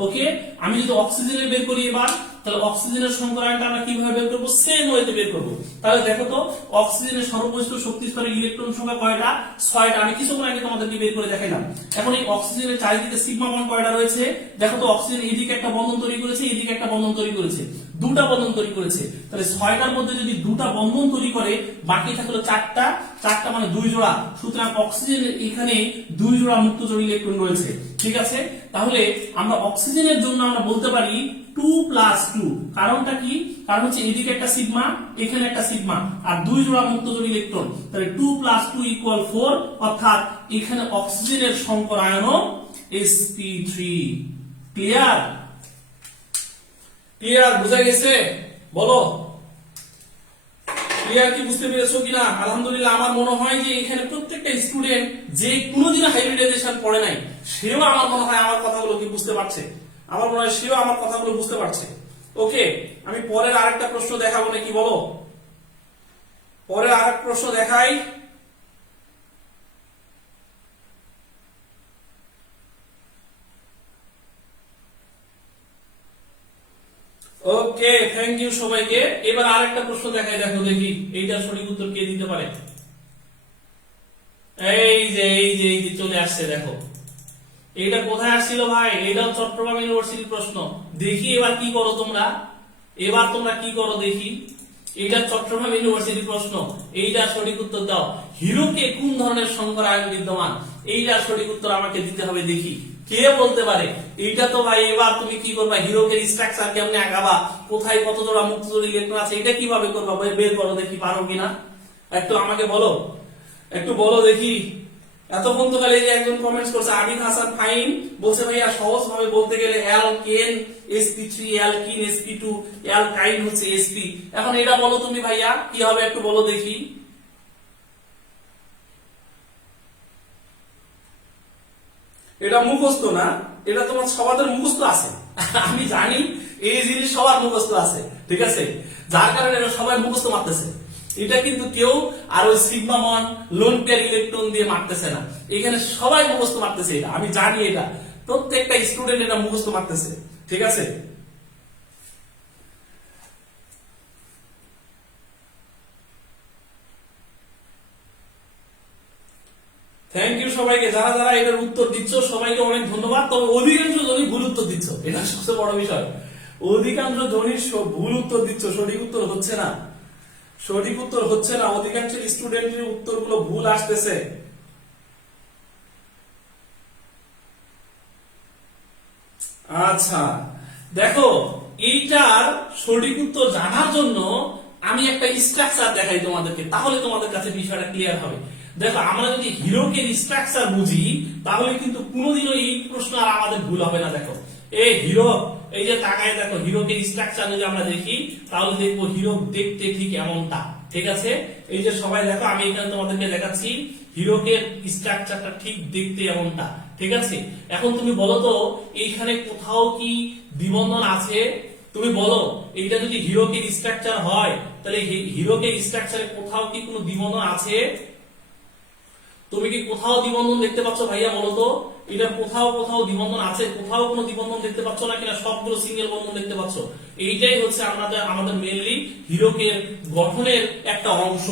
ওকে, আমি যদি অক্সিজেনের বের করি এবার, তাহলে অক্সিজেনের সংকরায়নটা আমরা কিভাবে বের করব? সেম ওয়েতে বের করব। তাহলে দেখো তো অক্সিজেনের সর্বোচ্চ শক্তি স্তরে ইলেকট্রন সংখ্যা কয়টা? 6টা। আমি কিছুক্ষণ আগে তোমাদেরকে বের করে দেখাইলাম। এখন এই অক্সিজেনের চারিদিকে সিগমা বন্ড কয়টা রয়েছে? দেখো তো অক্সিজেন এইদিকে একটা বন্ধন তৈরি করেছে, এইদিকে একটা বন্ধন তৈরি করেছে, দুটা বন্ধন তৈরি করেছে। তাহলে 6টার মধ্যে যদি দুটা বন্ধন তৈরি করে, বাকি থাকলো চারটা, চারটা মানে 2 জোড়া, সুতরাং অক্সিজেনের এখানে 2 জোড়া মুক্তজোড় ইলেকট্রন রয়েছে। ঠিক আছে, তাহলে আমরা অক্সিজেনের জন্য আমরা বলতে পারি 2 + 2। কারণটা কি? কারণ হচ্ছে এদিকে একটা সিগমা, এখানে একটা সিগমা, আর 2 জোড়া মুক্তজোড় ইলেকট্রন, তাহলে 2 + 2 = 4, অর্থাৎ এখানে অক্সিজেনের সংকরায়নও sp3। ক্লিয়ার? ক্লিয়ার? বুঝা গেছে? বলো ক্লিয়ার? কি বুঝতে পেরেছো কিনা? আলহামদুলিল্লাহ, আমার মনে হয় যে এখানে প্রত্যেকটা স্টুডেন্ট যে কোনোদিন হাইব্রিডাইজেশন পড়ে নাই, সেও আমার মনে হয় আমার কথাগুলো কি বুঝতে পারছে। আমার মনে হয় সেও আমার কথাগুলো বুঝতে পারছে। ওকে, আমি পরের আরেকটা প্রশ্ন দেখাবো নাকি? বলো, পরের আরেক প্রশ্ন দেখাই। ওকে, থ্যাংক ইউ সবাইকে। এবার আরেকটা প্রশ্ন দেখাই, দেখো দেখি এইটার সঠিক উত্তর কে দিতে পারে। এই যে চলে আসছে, দেখো এইটা কোথায় আসছিল ভাই? এটাও চট্টগ্রাম ইউনিভার্সিটির প্রশ্ন। দেখি এবার কি করো তোমরা, এবার তোমরা কি করো দেখি। এইটা চট্টগ্রাম ইউনিভার্সিটির প্রশ্ন, এইটা সঠিক উত্তর দাও। হিরোকে কোন ধরনের সংকরায়ন বিদ্যমান? এইটা সঠিক উত্তর আমাকে দিতে হবে। দেখি কে বলতে পারে। এইটা তো ভাই এবার তুমি কি করবা? হিরোকে স্ট্রাকচার কেমনে আঁকাবা, কোথায় কত জোড়া মুক্তজোড় ইলেকট্রন আছে, এটা কিভাবে করবা? বের করো দেখি, পারো কিনা একটু আমাকে বলো, একটু বলো দেখি। এতক্ষণ তো খালি একজন কমেন্টস করছে আবিদ হাসান ফাইন, বলছে ভাইয়া সহজ ভাবে বলতে গেলে অ্যালকেন sp3, অ্যালকিন sp2, অ্যালকাইন হচ্ছে sp। এখন এটা বলো তুমি ভাইয়া কি হবে একটু বলো দেখি। এটা মুখস্থ না, এটা তোমার সবার মুখস্থ আছে আমি জানি এই জিনিস সবার মুখস্থ আছে, ঠিক আছে, যার কারণে এটা সবাই মুখস্থ মারতেছে। এটা কিন্তু কেউ আর ওই সিগমা মান লোন পেয়ার ইলেকট্রন দিয়ে মারতেছে না, এখানে সবাই মুখস্থ মারতেছে। এটা আমি জানি, এটা প্রত্যেকটা স্টুডেন্ট এটা মুখস্থ মারতেছে, ঠিক আছে। থ্যাংক ইউ সবাইকে, যারা যারা এটার উত্তর দিচ্ছ সবাইকে অনেক ধন্যবাদ। তবে অধিকাংশ জনই ভুল উত্তর দিচ্ছ, এটা সবচেয়ে বড় বিষয়। অধিকাংশ জনই ভুল উত্তর দিচ্ছ, সঠিক উত্তর হচ্ছে না, সঠিক উত্তর হচ্ছে না। অধিকাংশ স্টুডেন্টের উত্তরগুলো ভুল আসতেছে। আচ্ছা দেখো, এইটার সঠিক উত্তর জানার জন্য আমি একটা স্ট্রাকচার দেখাই তোমাদেরকে, তাহলে তোমাদের কাছে বিষয়টা ক্লিয়ার হবে। দেখো, আমরা যদি হিরোকের স্ট্রাকচার বুঝি তাহলে কিন্তু কোনোদিনও এই প্রশ্ন আর আমাদের ভুল হবে না। দেখো এই হিরো, এই যে তাকায় দেখো, হিরোকের স্ট্রাকচার যদি আমরা দেখি তাহলে দেখবো হিরো দেখতে ঠিক এমনটা, ঠিক আছে। এই যে সবাই দেখো, আমি এখানে তোমাদেরকে দেখাচ্ছি হিরোকের স্ট্রাকচারটা ঠিক দেখতে এমনটা, ঠিক আছে। এখন তুমি বলো তো এইখানে কোথাও কি দ্বিবন্ধন আছে? তুমি বলো, এইটা যদি হিরোকের স্ট্রাকচার হয় তাহলে হিরোকের স্ট্রাকচারে কোথাও কি কোনো দ্বিবন্ধন আছে? তুমি কি কোথাও দ্বিবন্ধন দেখতে পাচ্ছ ভাইয়া বলো তো? এটা কোথাও কোথাও দ্বিবন্ধন আছে? কোথাও কোনো দ্বিবন্ধন দেখতে পাচ্ছ না কিনা? সবগুলো সিঙ্গেল বন্ধন দেখতে পাচ্ছ? এইটাই হচ্ছে আমাদের মেইনলি হিরোকের গঠনের একটা অংশ।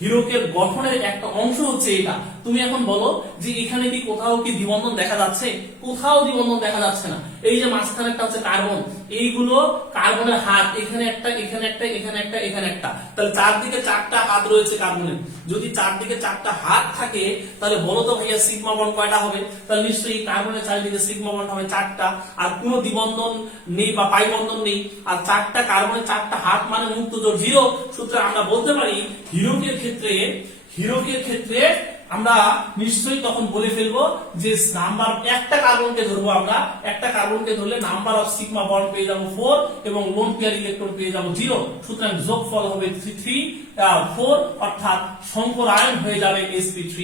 হিরোকের গঠনের একটা অংশ হচ্ছে এটা। তুমি এখন বলো যে এখানে কি কোথাও কি দ্বিবন্ধন দেখা যাচ্ছে? কোথাও দ্বিবন্ধন দেখা যাচ্ছে না। এই যে মাঝখানে একটা হচ্ছে কার্বন, এইগুলো কার্বনের হাত, এখানে একটা, এখানে একটা, এখানে একটা, এখানে একটা, তাহলে চারদিকে চারটা হাত রয়েছে কার্বনের। যদি চারদিকে চারটা হাত থাকে তাহলে বলো তো ভাইয়া সিগমা বন্ড কয়টা হবে? তাহলে নিশ্চয়ই কার্বনের চারিদিকে সিগমা বন্ড হবে চারটা, আর কোনো দ্বিবন্ধন নেই বা পাই বন্ধন নেই, আর চারটা কার্বনের চারটা হাত মানে মুক্ত জোড় জিরো। সুতরাং আমরা বলতে পারি হিরোকের ক্ষেত্রে আমরা নিশ্চয়ই তখন বলে ফেলবো যে নাম্বার, একটা কার্বনকে ধরবো আমরা, একটা কার্বনকে ধরলে নাম্বার অফ সিগমা বন্ড পেয়ে যাবো 4 এবং লোন পেয়ার ইলেকট্রন পেয়ে যাবো 0। সুতরাং যোগফল হবে 4, অর্থাৎ সংকরায়ন হয়ে যাবে sp3।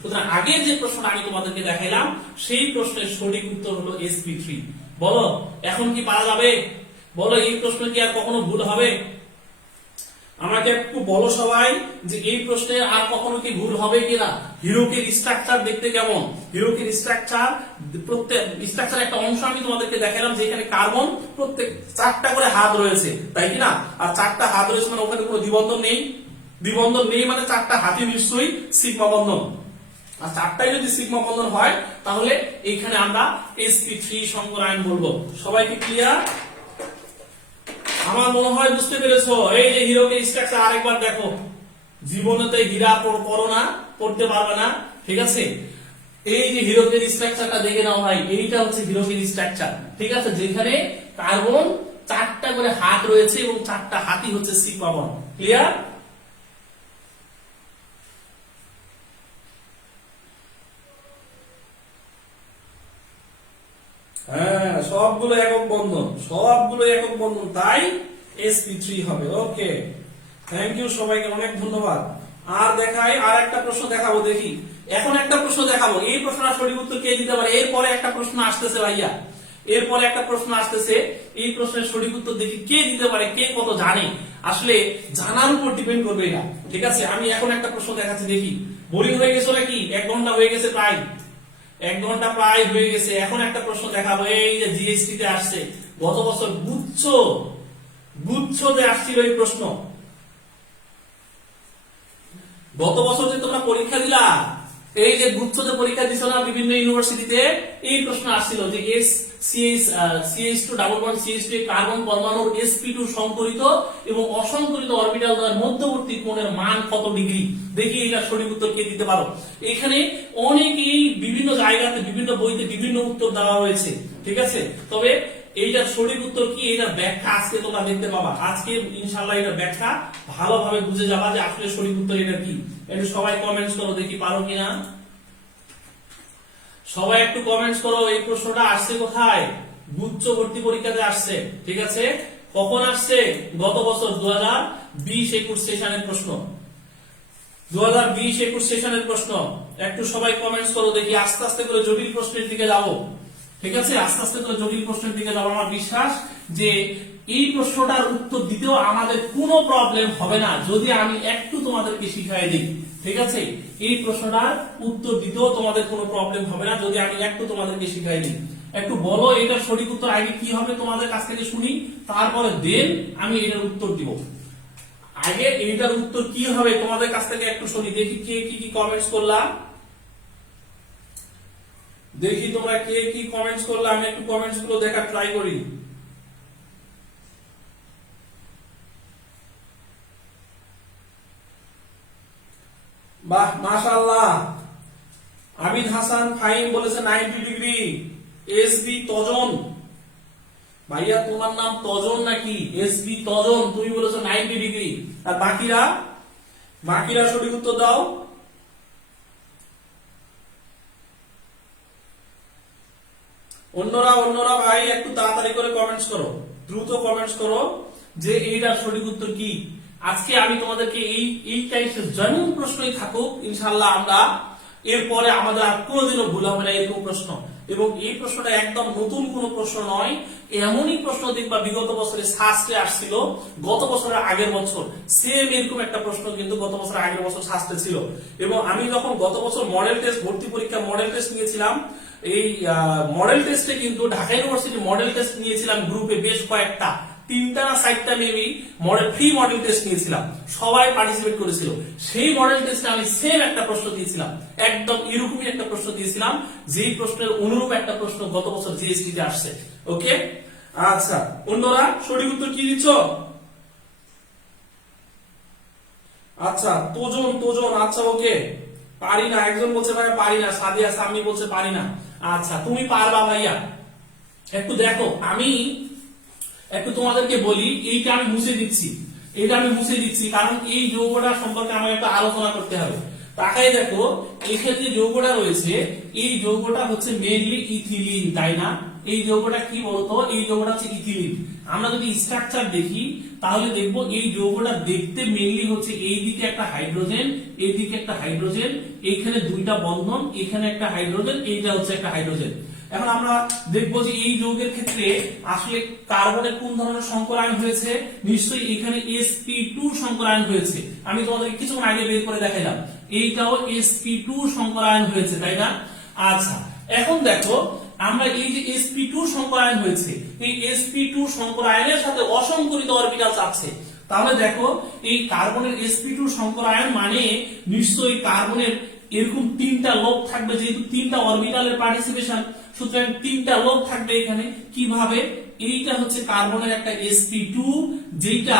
সুতরাং আগে যে প্রশ্নটা আমি তোমাদেরকে দেখাইলাম সেই প্রশ্নের সঠিক উত্তর হলো sp3। বলো এখন কি পারা যাবে? বলো এই প্রশ্ন কি আর কখনো ভুল হবে? আমাকে একটু বলো সবাই যে এই প্রশ্নে আর কখনো কি ভুল হবে কিনা। হিরোকের স্ট্রাকচার দেখতে কেমন? হিরোকের স্ট্রাকচার, প্রত্যেক স্ট্রাকচার একটা অংশ আমি তোমাদেরকে দেখালাম যে এখানে কার্বন প্রত্যেক চারটা করে হাত রয়েছে, তাই কিনা? আর চারটা হাত রয়েছে মানে ওখানে কোনো দ্বিবন্ধন নেই। দ্বিবন্ধন নেই মানে চারটা হাতই নিশ্চয়ই সিগমা বন্ধন, আর চারটাই যদি সিগমা বন্ধন হয় তাহলে এইখানে আমরা sp3 সংকরায়ন বলবো। সবাইকে ক্লিয়ার? আমার মনে হয় বুঝতে পেরেছো। এই যে হিরোকের স্ট্রাকচার আরেকবার দেখো, জীবনেতে হীরা পড়ো না, পড়তে পারবে না, ঠিক আছে। এই যে হিরোকের স্ট্রাকচারটা দেখে নাও ভাই, এইটা হচ্ছে হিরোকের স্ট্রাকচার, ঠিক আছে, যেখানে কার্বন চারটা করে হাত রয়েছে এবং চারটা হাতই হচ্ছে সিগমা বন্ড। ক্লিয়ার? হ্যাঁ, সবগুলো একক বন্ধন, সবগুলো একক বন্ধন, তাই sp3 হবে। ওকে, থ্যাংক ইউ সবাইকে, অনেক ধন্যবাদ। আর দেখাই, আর একটা প্রশ্ন দেখাবো, দেখি। এখন একটা প্রশ্ন দেখাবো, এই প্রশ্নটা সঠিক উত্তর কে দিতে পারে? এরপরে একটা প্রশ্ন আসতেছে ভাইয়া, এরপরে একটা প্রশ্ন আসতেছে, এই প্রশ্নের সঠিক উত্তর দেখি কে দিতে পারে, কে কত জানে। আসলে জানার উপর ডিপেন্ড করবে এটা, ঠিক আছে। আমি এখন একটা প্রশ্ন দেখাচ্ছি, দেখি। বোরিং হয়ে গেছে নাকি? 1 ঘন্টা হয়ে গেছে প্রায়, 1 ঘন্টা প্রায় হয়ে গেছে। এখন একটা প্রশ্ন দেখাবো, এই যে জিএসটি তে আসছে, গত বছর গুচ্ছতে আসছিল এই প্রশ্ন। গত বছর যে তোমরা পরীক্ষা দিলা, এই যে গুচ্ছতে পরীক্ষা দিছো না বিভিন্ন ইউনিভার্সিটিতে, এই প্রশ্ন আসছিল যে CH2 double bond CH2 carbon পরমাণুর sp2 সংকরিত এবং অসংকরিত অরবিটাল দ্বয়ের মধ্যবর্তী কোণের মান কত ডিগ্রি? দেখি এটা সঠিক উত্তর কে দিতে পারো। এখানে অনেকেই বিভিন্ন জায়গাতে বিভিন্ন বইতে বিভিন্ন উত্তর দেওয়া হয়েছে, ঠিক আছে। তবে এইটার সঠিক উত্তর কি, এইটার ব্যাখ্যা আজকে তোমরা দেখতে পাবা। আজকে ইনশাআল্লাহ এটার ব্যাখ্যা ভালোভাবে বুঝে যাবা যে আসলে সঠিক উত্তর এটা কি। একটু সবাই কমেন্টস করো, দেখি পারো কিনা। সবাই একটু কমেন্টস করো, এই প্রশ্নটা আসছে কোথায়? গুচ্ছ ভর্তি পরীক্ষাতে আসছে, ঠিক আছে? কখন আসছে? গত বছর 2020-21 সেশনের প্রশ্ন, 2020-21 সেশনের প্রশ্ন। একটু সবাই কমেন্টস করো দেখি, আস্তে আস্তে করে জটিল প্রশ্নের দিকে যাবো, ঠিক আছে? আস্তে আস্তে করে জটিল প্রশ্নের দিকে যাবো। আমার বিশ্বাস যে এই প্রশ্নটার উত্তর দিতেও আমাদের কোনো প্রবলেম হবে না যদি আমি একটু তোমাদেরকে শিখাই দিই, ঠিক আছে? এই প্রশ্নটার উত্তর দিতেও তোমাদের কোনো প্রবলেম হবে না যদি আমি একটু তোমাদেরকে শিখাই দিই। একটু বলো এটার সঠিক উত্তর আগে কি হবে তোমাদের কাছ থেকে শুনি, তারপরে দেন আমি এটার উত্তর দিব। আগে এইটার উত্তর কি হবে তোমাদের কাছ থেকে একটু শুনি, দেখি কে কি কমেন্টস করলা, দেখি তোমরা কে কি কমেন্টস করলা, আমি একটু কমেন্টস গুলো দেখা ট্রাই করি। বাহ, মাশাআল্লাহ। আবিদ হাসান ফাইন বলেছে 90 ডিগ্রি। এসবি তজন, ভাইয়া তোমার নাম তজন নাকি? এসবি তজন, তুমি বলেছো 90 ডিগ্রি। আর বাকিরা সঠিক উত্তর দাও। অন্যরা ভাই একটু তাড়াতাড়ি করে কমেন্টস করো, দ্রুত কমেন্টস করো যে এইটার সঠিক উত্তর কি। আজকে আমি তোমাদেরকে এই টাইপের যেমন প্রশ্নই থাকুক ইনশাআল্লাহ আমরা এরপরে আমাদের আর কোনোদিনও ভুল হবে না এরকম প্রশ্ন। এবং এই প্রশ্নটা একদম নতুন কোনো প্রশ্ন নয়, এমনই প্রশ্ন দেখবা বিগত বছরে শাস্ত্রে আসছিল, গত বছরের আগের বছর সেম এরকম একটা প্রশ্ন কিন্তু গত বছরের আগের বছর শাস্ত্রে ছিল। এবং আমি যখন গত বছর মডেল টেস্ট ভর্তি পরীক্ষা মডেল টেস্ট নিয়েছিলাম, এই মডেল টেস্টে কিন্তু ঢাকা ইউনিভার্সিটি মডেল টেস্ট নিয়েছিলাম গ্রুপে বেশ কয়েকটা, 3টা না 4টা মেবি ফ্রি মডেল টেস্ট নিয়েছিলাম, সবাই পার্টিসিপেট করেছিল। সেই মডেল টেস্টে আমি সেম একটা প্রশ্ন দিয়েছিলাম, একদম এরকমই একটা প্রশ্ন দিয়েছিলাম, যেই প্রশ্নের অনুরূপ একটা প্রশ্ন গত বছর জিএসটি তে আসছে। ওকে, আচ্ছা অন্যরা সঠিক উত্তর কি দিচ্ছ? আচ্ছা তোজন, আচ্ছা ওকে। পারি না একজন বলছে ভাই পারি না, সাদিয়া সামনি বলছে পারি না। আচ্ছা তুমি পারবা ভাইয়া, একটু দেখো আমি একটু তোমাদেরকে বলি, এইটা আমি মুছে দিচ্ছি, কারণ এই যৌগটা সম্পর্কে আমাকে একটা আলোচনা করতে হবে। তাকাই দেখো এখানে যে যৌগটা রয়েছে, এই যৌগটা হচ্ছে মেইনলি ইথিলিন, তাই না? এই যৌগটা কি বলতো? এই যৌগটা হচ্ছে ইথিলিন। আমরা যদি স্ট্রাকচার দেখি তাহলে দেখবো এই যৌগটা দেখতে মেইনলি হচ্ছে এইদিকে একটা হাইড্রোজেন, এইদিকে একটা হাইড্রোজেন, এইখানে দুইটা বন্ধন, এখানে একটা হাইড্রোজেন, এইটা হচ্ছে একটা হাইড্রোজেন। এখন আমরা দেখবো যে এই যৌগের ক্ষেত্রে আসলে কার্বনের কোন ধরনের সংকরায়ন হয়েছে, নিশ্চয়ই এখানে sp2 সংকরায়ন হয়েছে। আমি তোমাদের কিছুক্ষণ আগে বের করে দেখাইলাম, এইটাও sp2 সংকরায়ন হয়েছে, তাই না? আচ্ছা এখন দেখো আমরা এই যে sp2 সংকরায়ন হয়েছে, এই sp2 সংকরায়নের সাথে অসংকরিত অরবিটাল আছে। তাহলে দেখো এই কার্বনের sp2 সংকরায়ন মানে নিশ্চয়ই কার্বনের এরকম 3টা লোক থাকবে, যেহেতু 3টা অরবিটালের পার্টিসিপেশন, সুতরাং 3টা লোক থাকবে এখানে। কিভাবে? এইটা হচ্ছে কার্বনের একটা sp2 যেটা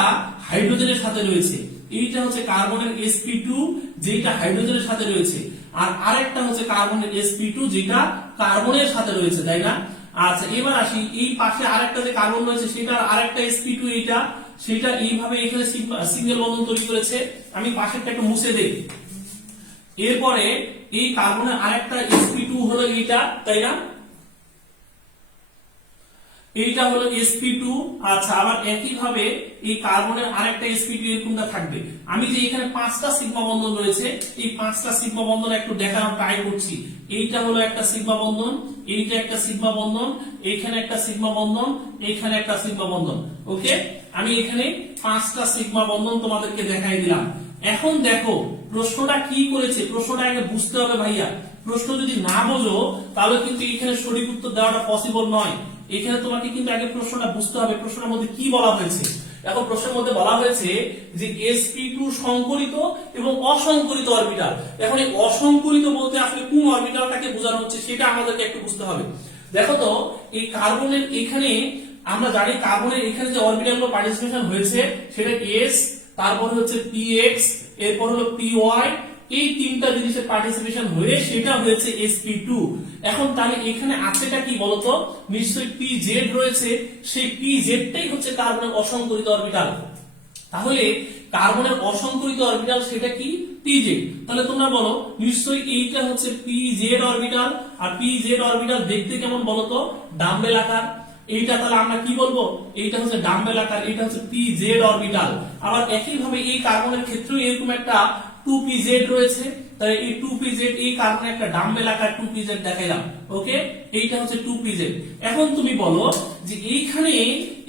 হাইড্রোজেনের সাথে রয়েছে, এইটা হচ্ছে কার্বনের sp2 যেটা হাইড্রোজেনের সাথে রয়েছে, আর আরেকটা হচ্ছে কার্বনের sp2 যেটা কার্বনের সাথে রয়েছে, তাই না? আচ্ছা এবার আসি, এই পাশে আরেকটা যে কার্বন রয়েছে সেটা আরেকটা sp2 এইটা, সেটা এইভাবে এখানে সিঙ্গেল বন্ধন তৈরি করেছে। আমি পাশেরটা একটু মুছে দেই। এরপরে এই কার্বনের আরেকটা sp2 হলো এইটা, তাই না? এইটা হলো sp2। আচ্ছা আবার একই ভাবে এই কার্বনের আরেকটা sp2 এরকমটা থাকবে। আমি যে এখানে 5টা সিগমা বন্ধন রয়েছে, এই 5টা সিগমা বন্ধন একটু দেখানোর ট্রাই করছি। এইটা হলো একটা সিগমা বন্ধন, এইটা একটা সিগমা বন্ধন, এইখানে একটা সিগমা বন্ধন, এইখানে একটা সিগমা বন্ধন। ওকে, আমি এখানে 5টা সিগমা বন্ধন তোমাদেরকে দেখাই দিলাম। এখন দেখো প্রশ্নটা কি করেছে, প্রশ্নটা আগে বুঝতে হবে ভাইয়া। প্রশ্ন যদি না বোঝো তাহলে কিন্তু এখানে সঠিক উত্তর দেওয়াটা পসিবল নয়। এখানে তোমাকে কিন্তু আগে প্রশ্নটা বুঝতে হবে, প্রশ্নের মধ্যে কি বলা হয়েছে। এখন প্রশ্নের মধ্যে বলা হয়েছে যে sp2 সংকরিত এবং অসংকরিত অরবিটাল। এখন এই অসংকরিত বলতে আসলে কোন অরবিটালটাকে বোঝানো হচ্ছে সেটা আমাদেরকে একটু বুঝতে হবে। দেখো তো এই কার্বনের এখানে আমরা জানি কার্বনের এখানে যে অরবিটালগুলো পার্টিসিপেশন হয়েছে সেটা s, তারপর হচ্ছে px, এরপর হলো py, এই 3টা জিনিসের পার্টিসিপেশন হয়ে সেটা হয়েছে sp2। এখন তাহলে এখানে আছেটা কি বলতো? নিশ্চয়ই pz রয়েছে, সেই pz টাই হচ্ছে কার্বনের অসংকরিত অরবিটাল। তাহলে কার্বনের অসংকরিত অরবিটাল সেটা কি পিজেড। তাহলে তোমরা বলো নিশ্চয়ই এইটা হচ্ছে পিজেড অরবিটাল, আর পিজেড অরবিটাল দেখতে কেমন বলো তো, ডাম্বেল আকার। এইটা তাহলে আমরা কি বলবো, এইটা হচ্ছে ডাম্বেল আকার, এটা হচ্ছে পিজেড অরবিটাল। আবার একই ভাবে এই কার্বনের ক্ষেত্রেও এরকম একটা 2pz রয়েছে, তাহলে এই 2pz এই কারণে একটা ডাম্বেল আকার 2pz দেখাইলাম। ওকে, এইটা হচ্ছে 2pz। এখন তুমি বলো যে এইখানে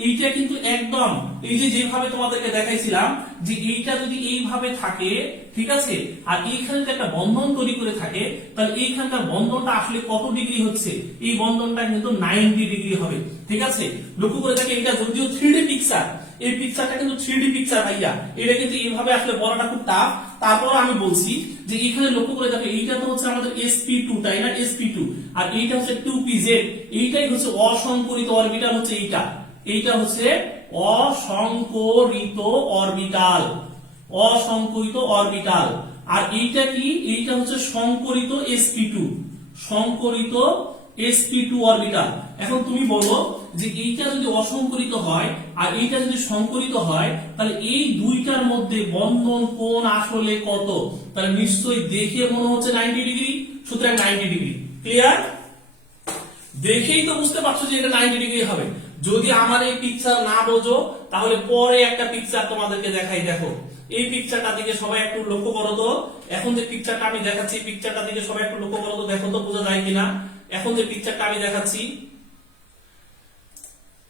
এইটা কিন্তু একদম এই যে যেভাবে তোমাদেরকে দেখাইছিলাম যে এইটা যদি এইভাবে থাকে, ঠিক আছে, আর এইখানে যদি একটা বন্ধন তৈরি করে থাকে, তাহলে এইখানকার বন্ধনটা আসলে কত ডিগ্রি হচ্ছে, এই বন্ধনটা কিন্তু 90 ডিগ্রি হবে। ঠিক আছে, লক্ষ্য করে দেখে এটা যদিও 3D পিকচার, এই পিকচারটা কিন্তু 3D পিকচার ভাইয়া, এটা কিন্তু এইভাবে আসলে বলাটা খুব টাফ। তারপর আমি বলছি যে এখানে লক্ষ্য করে দেখো এইটা তো হচ্ছে আমাদের sp2, তাই না, sp2, আর এইটা হচ্ছে 2pz, এইটাই হচ্ছে অসংকরিত অরবিটাল, হচ্ছে এইটা হচ্ছে অসংকরিত অরবিটাল, অসংকরিত অরবিটাল। আর এইটা কি, এইটা হচ্ছে সংকরিত sp2, সংকরিত sp2 অরবিটাল। এখন তুমি বলো যে এইটা যদি অসংকরিত হয় আর এইটা যদি সংকরিত হয়, তাহলে এই দুইটার মধ্যে বন্ধন কোণ আসলে কত, তাহলে নিশ্চয়ই দেখে মনে হচ্ছে 90 ডিগ্রি, সুতরাং 90 ডিগ্রি। ক্লিয়ার? দেখেই তো বুঝতে পারছো যে এটা 90 ডিগ্রি হবে। যদি আমার এই পিকচার না বোঝো তাহলে পরে একটা পিকচার তোমাদেরকে দেখাই, দেখো এই পিকচারটা দিকে সবাই একটু লক্ষ্য করো তো। এখন যে পিকচারটা আমি দেখাচ্ছি, পিকচারটা দিকে সবাই একটু লক্ষ্য করো তো, দেখো তো বোঝা যায় কিনা। এখন যে পিকচারটা আমি দেখাচ্ছি,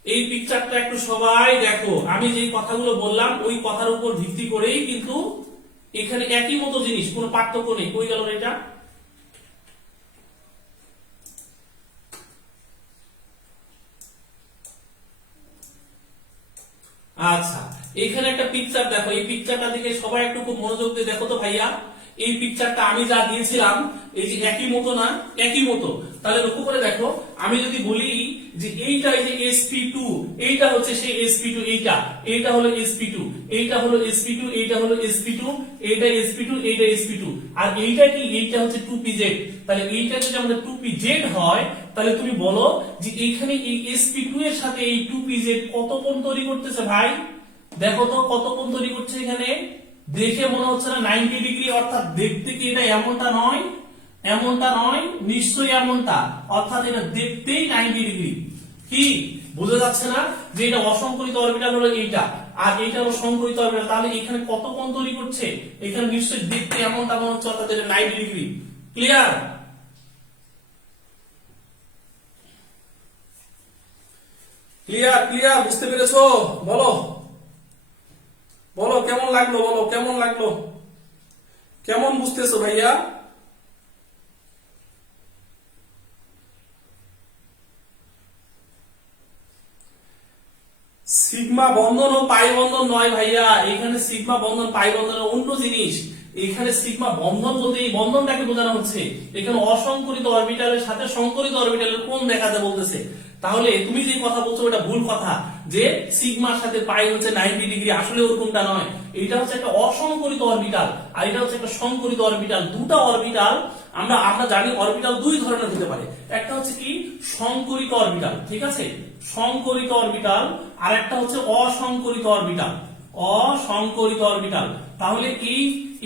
এই পিকচারটা একটু সবাই দেখো। আমি যে কথাগুলো বললাম ওই কথার উপর ভিত্তি করেই কিন্তু এখানে একই মতো জিনিস, কোনো পার্থক্য নেই। কই গেল এটা? আচ্ছা, এখানে একটা পিকচার দেখো, এই পিকচারটা দিকে সবাই একটু খুব মনোযোগ দিয়ে দেখো তো ভাইয়া। এই পিকচারটা আমি যা দিয়েছিলাম এই যে একই মতো না, একই মতো। তাহলে লক্ষ্য করে দেখো, আমি যদি বলি যে এইটা এই যে sp2, এইটা হচ্ছে সেই sp2, এইটা হলো sp2, এইটা হলো sp2, এইটা হলো sp2, এইটা sp2, এইটা sp2, আর এইটা কি, এইটা হচ্ছে 2pz। তাহলে এইটা যদি আমাদের 2pz হয়, তাহলে তুমি বলো যে এইখানে এই sp2 এর সাথে এই 2pz কত কোণ তৈরি করতেছে ভাই, দেখো তো কত কোণ তৈরি করছে এখানে। দেখে মনে হচ্ছে না 90 ডিগ্রি, অর্থাৎ দেখতে কি এটা এমনটা নয়, এমনটা নয়, নিশ্চয়ই এমনটা, অর্থাৎ এটা দেখতেই 90 ডিগ্রি। কি বোঝা যাচ্ছে না যে এটা অসংকরিত অরবিটাল হলো এইটা, আর এইটা হলো সংকরিত অরবিটাল, তাহলে এখানে কত কোণ তৈরি করছে, এখানে নিশ্চয়ই দেখতে এমনটা মনে হচ্ছে, অর্থাৎ এটা 90 ডিগ্রি। ক্লিয়ার? ক্লিয়ার? ক্লিয়ার? বুঝতে পেরেছো? বলো বলো কেমন লাগলো, বলো কেমন লাগলো, কেমন বুঝতেছো ভাইয়া? সিগমা বন্ধন ও পাই বন্ধন নয় ভাইয়া, এখানে সিগমা বন্ধন পাই বন্ধন অন্য জিনিস। এখানে সিগমা বন্ধন বলতে এই বন্ধনটাকে বোঝানো হচ্ছে, এখানে অসংকরিত অরবিটালের সাথে সংকরিত অরবিটালের কোণ দেখাতে বলতেছে। তাহলে তুমি যে কথা বলছো ওটা ভুল কথা, যে সিগমার সাথে পাই হচ্ছে 90 ডিগ্রি, আসলে ওরকমটা নয়। এটা হচ্ছে একটা অসংকরিত অরবিটাল, আর এটা হচ্ছে একটা সংকরিত অরবিটাল। দুটো অরবিটাল, আমরা আমরা জানি অরবিটাল দুই ধরনের হতে পারে। একটা হচ্ছে কি সংকরিত অরবিটাল, ঠিক আছে, সংকরিত অরবিটাল, আর একটা হচ্ছে অসংকরিত অরবিটাল, অসংকরিত অরবিটাল। তাহলে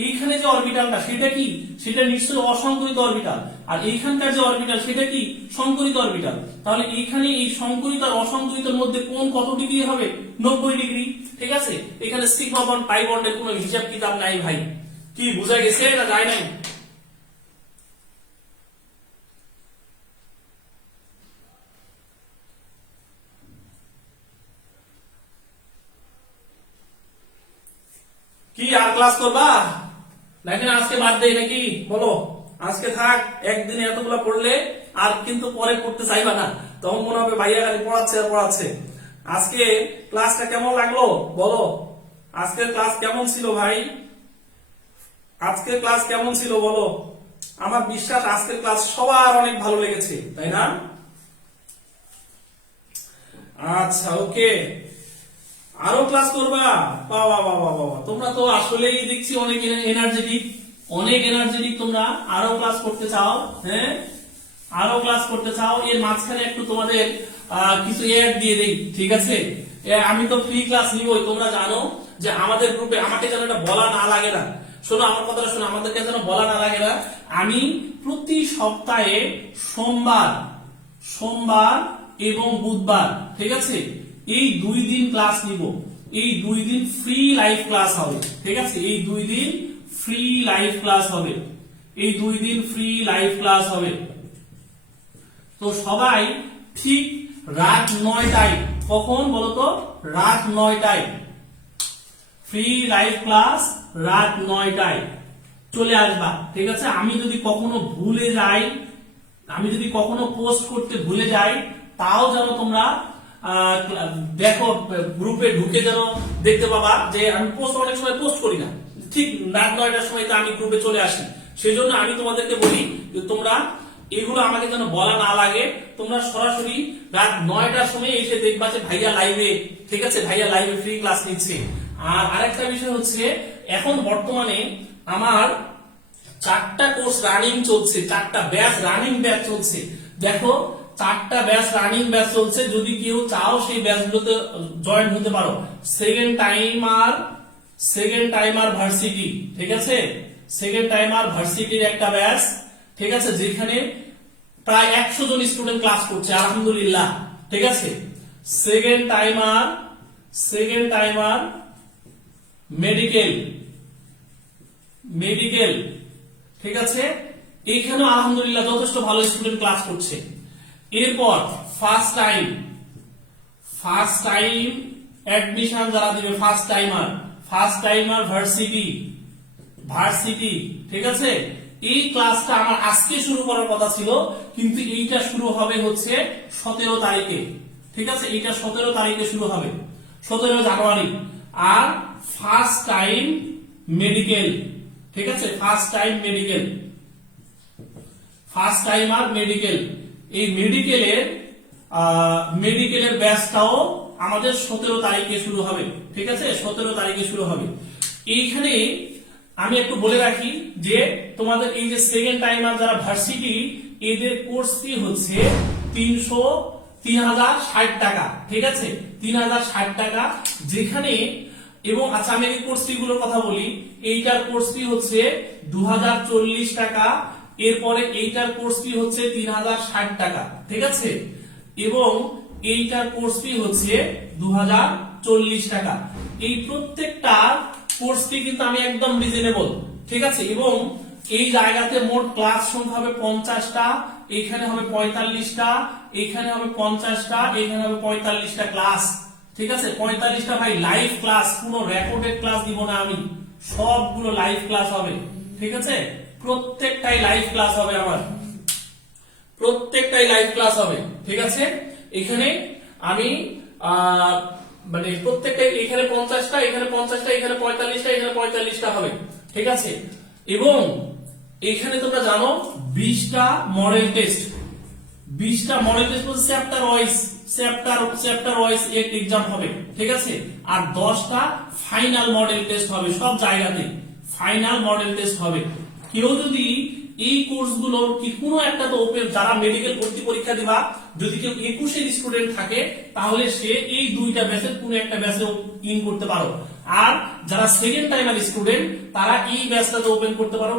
এইখানে যে অরবিটালটা সেটা কি, সেটা নিশ্চয়ই অসংকরিত অরবিটাল, আর এইখানকার যে অরবিটাল সেটা কি সংকরিত অরবিটাল। তাহলে এইখানে এই সংকরিত আর অসংকরিতের মধ্যে কোণ কত ডিগ্রি হবে, 90 ডিগ্রি। ঠিক আছে, এখানে সিগমা বন্ড পাই বন্ডের কোনো হিসাব কিতাব নাই ভাই। কি বোঝা গেছে না যায় নাই? কি আর ক্লাস করবা নাকি আজকে বাদ দেই নাকি, বলো? আজকে থাক, একদিনে এতগুলো পড়লে আর কিন্তু পরে পড়তে চাইবা না, তখন মনে হবে ভাইয়া খালি পড়াচ্ছে আর পড়াচ্ছে। আজকে ক্লাসটা কেমন লাগলো বলো? আজকের ক্লাস কেমন ছিল ভাই? আজকের ক্লাস কেমন ছিল বলো? আমার বিশ্বাস আজকের ক্লাস সবার অনেক ভালো লেগেছে, তাই না? আচ্ছা, ওকে, আরো ক্লাস করবা? বাবা বাবা বাবা, তোমরা তো আসলেই দেখছি অনেক এনার্জেটিক, অনেক এনার্জেটিক তোমরা। আরো ক্লাস করতে চাও? হ্যাঁ, আরো ক্লাস করতে চাও? এর মাঝখানে একটু তোমাদের কিছু অ্যাড দিয়ে দেই, ঠিক আছে? আমি তো ফ্রি ক্লাস নিবই, তোমরা জানো। যে আমাদের গ্রুপে আমাকে যেন এটা বলা না লাগে না, শোনো আমার কথাটা শোনো, আমাদেরকে যেন বলা না লাগে না, আমি প্রতি সপ্তাহে সোমবার এবং বুধবার, ঠিক আছে, এই 2 দিন ক্লাস নিব। এই 2 দিন ফ্রি লাইভ ক্লাস হবে, ঠিক আছে, এই 2 দিন ফ্রি লাইভ ক্লাস হবে, এই 2 দিন ফ্রি লাইভ ক্লাস হবে। তো সবাই ঠিক রাত 9টায়, কখন বলতো, রাত 9টায় ফ্রি লাইভ ক্লাস, রাত 9টায় চলে আসবা, ঠিক আছে। আমি যদি কখনো ভুলে যাই, আমি যদি কখনো পোস্ট করতে ভুলে যাই, তাও যেন তোমরা দেখো, গ্রুপে ঢুকে যেন দেখতে পাবা যে আমি পোস্ট অনেক সময় পোস্ট করি না, ঠিক রাত 9টার সময় তো আমি গ্রুপে চলে আসি। সেই জন্য আমি তোমাদেরকে বলি যে তোমরা এগুলো আমাকে যেন বলা না লাগে, তোমরা সরাসরি রাত 9টার সময় এসে দেখবা যে ভাইয়া লাইভে, ঠিক আছে, ভাইয়া লাইভে ফ্রি ক্লাস নিচ্ছে। আর আরেকটা বিষয় হচ্ছে, এখন বর্তমানে আমার 4টা কোর্স রানিং চলছে, 4টা ব্যাচ রানিং ব্যাচ চলছে। দেখো 4টা ব্যাচ রানিং ব্যাচ চলছে, যদি কেউ চাও সেই ব্যাচগুলোতে জয়েন হতে পারো। সেকেন্ড টাইমার ভার্সিটি, ঠিক আছে, সেকেন্ড টাইমার ভার্সিটির একটা ব্যাচ, ঠিক আছে, যেখানে প্রায় 100 জন স্টুডেন্ট ক্লাস করছে, আলহামদুলিল্লাহ, ঠিক আছে। সেকেন্ড টাইমার মেডিকেল, ঠিক আছে, এইখানেও আলহামদুলিল্লাহ যথেষ্ট ভালো স্টুডেন্ট ক্লাস করছে। এরপর ফার্স্ট টাইম অ্যাডমিশন যারা দিবে, ফার্স্ট টাইমার ভার্সিটি, ঠিক আছে। এই ক্লাসটা আমার আজকে শুরু করার কথা ছিল, কিন্তু এইটা শুরু হবে হচ্ছে 17 তারিখে, ঠিক আছে, এইটা 17 তারিখে শুরু হবে, 17 জানুয়ারি। আর ফার্স্ট টাইম মেডিকেল, ঠিক আছে, ফার্স্ট টাইমার মেডিকেল, এই মেডিকেলের ব্যাচটাও আমাদের 17 তারিখে শুরু হবে, ঠিক আছে, 17 তারিখে শুরু হবে। এইখানে আমি একটু বলে রাখি যে তোমাদের এই যে সেকেন্ড টাইমার যারা ভার্সিটি, এদের কোর্স ফি হচ্ছে 3060 টাকা, ঠিক আছে, 3060 টাকা, যেখানে এবং আচ্ছা আমি এই কোর্স ফি গুলোর কথা বলি। এইটার কোর্স ফি হচ্ছে 2040 টাকা, এরপরে এইটার কোর্স ফি হচ্ছে 3060 টাকা, ঠিক আছে, এবং এইটার কোর্স ফি হচ্ছে 2040 টাকা। এই প্রত্যেকটা কোর্স ফি কিন্তু আমি একদম রিজনেবল, ঠিক আছে, এবং এই জায়গাতে মোট ক্লাস সংখ্যা হবে 50টা, এখানে হবে 45টা, এখানে হবে 50টা, এখানে হবে 45টা ক্লাস, ঠিক আছে, 45টা ভাই লাইভ ক্লাস, কোনো রেকর্ডেড ক্লাস দিব না আমি, সবগুলো লাইভ ক্লাস হবে, ঠিক আছে, প্রত্যেকটাই লাইভ ক্লাস হবে, আমার প্রত্যেকটাই লাইভ ক্লাস হবে, ঠিক আছে। এখানে আমি মানে প্রত্যেকটাই, এখানে 50টা, এখানে 50টা, এখানে 45টা, এখানে 45টা হবে, ঠিক আছে। এবং এখানে তোমরা জানো 20টা মডেল টেস্ট, 20টা মডেল টেস্ট বলতে চ্যাপ্টার ওয়াইজ এক্সাম হবে, ঠিক আছে, আর 10টা ফাইনাল মডেল টেস্ট হবে, সব জায়গাতে ফাইনাল মডেল টেস্ট হবে। কেউ যদি এই কোর্সগুলোর কি কোনো একটা তো ওপেন, যারা মেডিকেল ভর্তি পরীক্ষা দিবা, যদি কেউ 21 এর স্টুডেন্ট থাকে, তাহলে সে এই 2টা ব্যাচের কোনো একটা ব্যাচে ইন করতে পারো। আর যারা সেকেন্ড টাইমার স্টুডেন্ট, তারা এই ব্যাচটাতে ওপেন করতে পারো,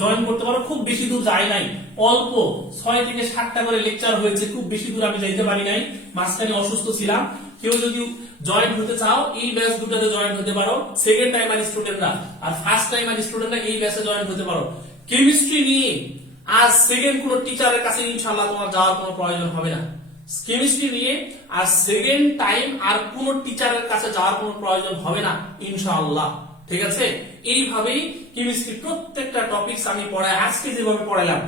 জয়েন করতে পারো। খুব বেশি দূর যায় নাই, অল্প 6 থেকে 7টা করে লেকচার হয়েছে, খুব বেশি দূর আমি যাইতে পারি নাই, মাঝখানে অসুস্থ ছিলাম। কেউ যদি জয়েন হতে চাও, এই ব্যাচ দুটাতে জয়েন হতে পারো, সেকেন্ড টাইমার স্টুডেন্টরা, আর ফার্স্ট টাইমার স্টুডেন্টরা এই ব্যাচে জয়েন হতে পারো। কেমিস্ট্রি নিয়ে আর সেকেন্ড কোন টিচারের কাছে ইনশাআল্লাহ তোমার যাওয়ার কোনো প্রয়োজন হবে না। কেমিস্ট্রি নিয়ে আর সেকেন্ড টাইম আর কোন টিচারের কাছে যাওয়ার কোনো প্রয়োজন হবে না ইনশাআল্লাহ, ঠিক আছে। এইভাবেই কেমিস্ট্রি প্রত্যেকটা টপিকস আমি পড়াই, আজকে যেভাবে পড়াইলাম,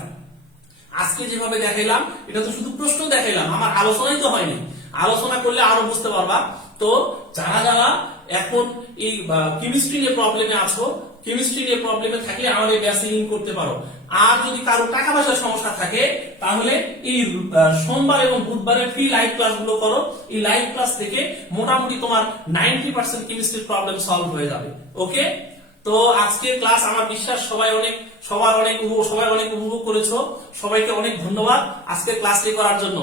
আজকে যেভাবে দেখাইলাম, এটা তো শুধু প্রশ্ন দেখাইলাম, আমার আলোচনাই তো হয়নি, আলোচনা করলে আরো বুঝতে পারবা। তো যারা যারা এখন এই কেমিস্ট্রি নিয়ে প্রবলেমে আছো, কেমিস্ট্রি নিয়ে প্রবলেমে থাকলে আমাদের ব্যাচে ইন করতে পারো। আর যদি কারো টাকা পয়সার সমস্যা থাকে, তাহলে এই সোমবার এবং বুধবারের ফ্রি লাইভ ক্লাসগুলো করো। এই লাইভ ক্লাস থেকে মোটামুটি তোমার 90% কেমিস্ট্রির প্রবলেম সলভ হয়ে যাবে। ওকে, তো আজকের ক্লাস আমার বিশ্বাস সবাই অনেক উপভোগ করেছো। সবাইকে অনেক ধন্যবাদ আজকের ক্লাসটি করার জন্য।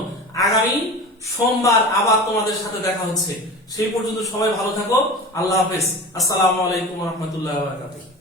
আগামী সোমবার আবার তোমাদের সাথে দেখা হচ্ছে। সেই পর্যন্ত সবাই ভালো থাকো। আল্লাহ হাফেজ। আসসালামু আলাইকুম ওয়া রাহমাতুল্লাহি ওয়া বারাকাতুহু।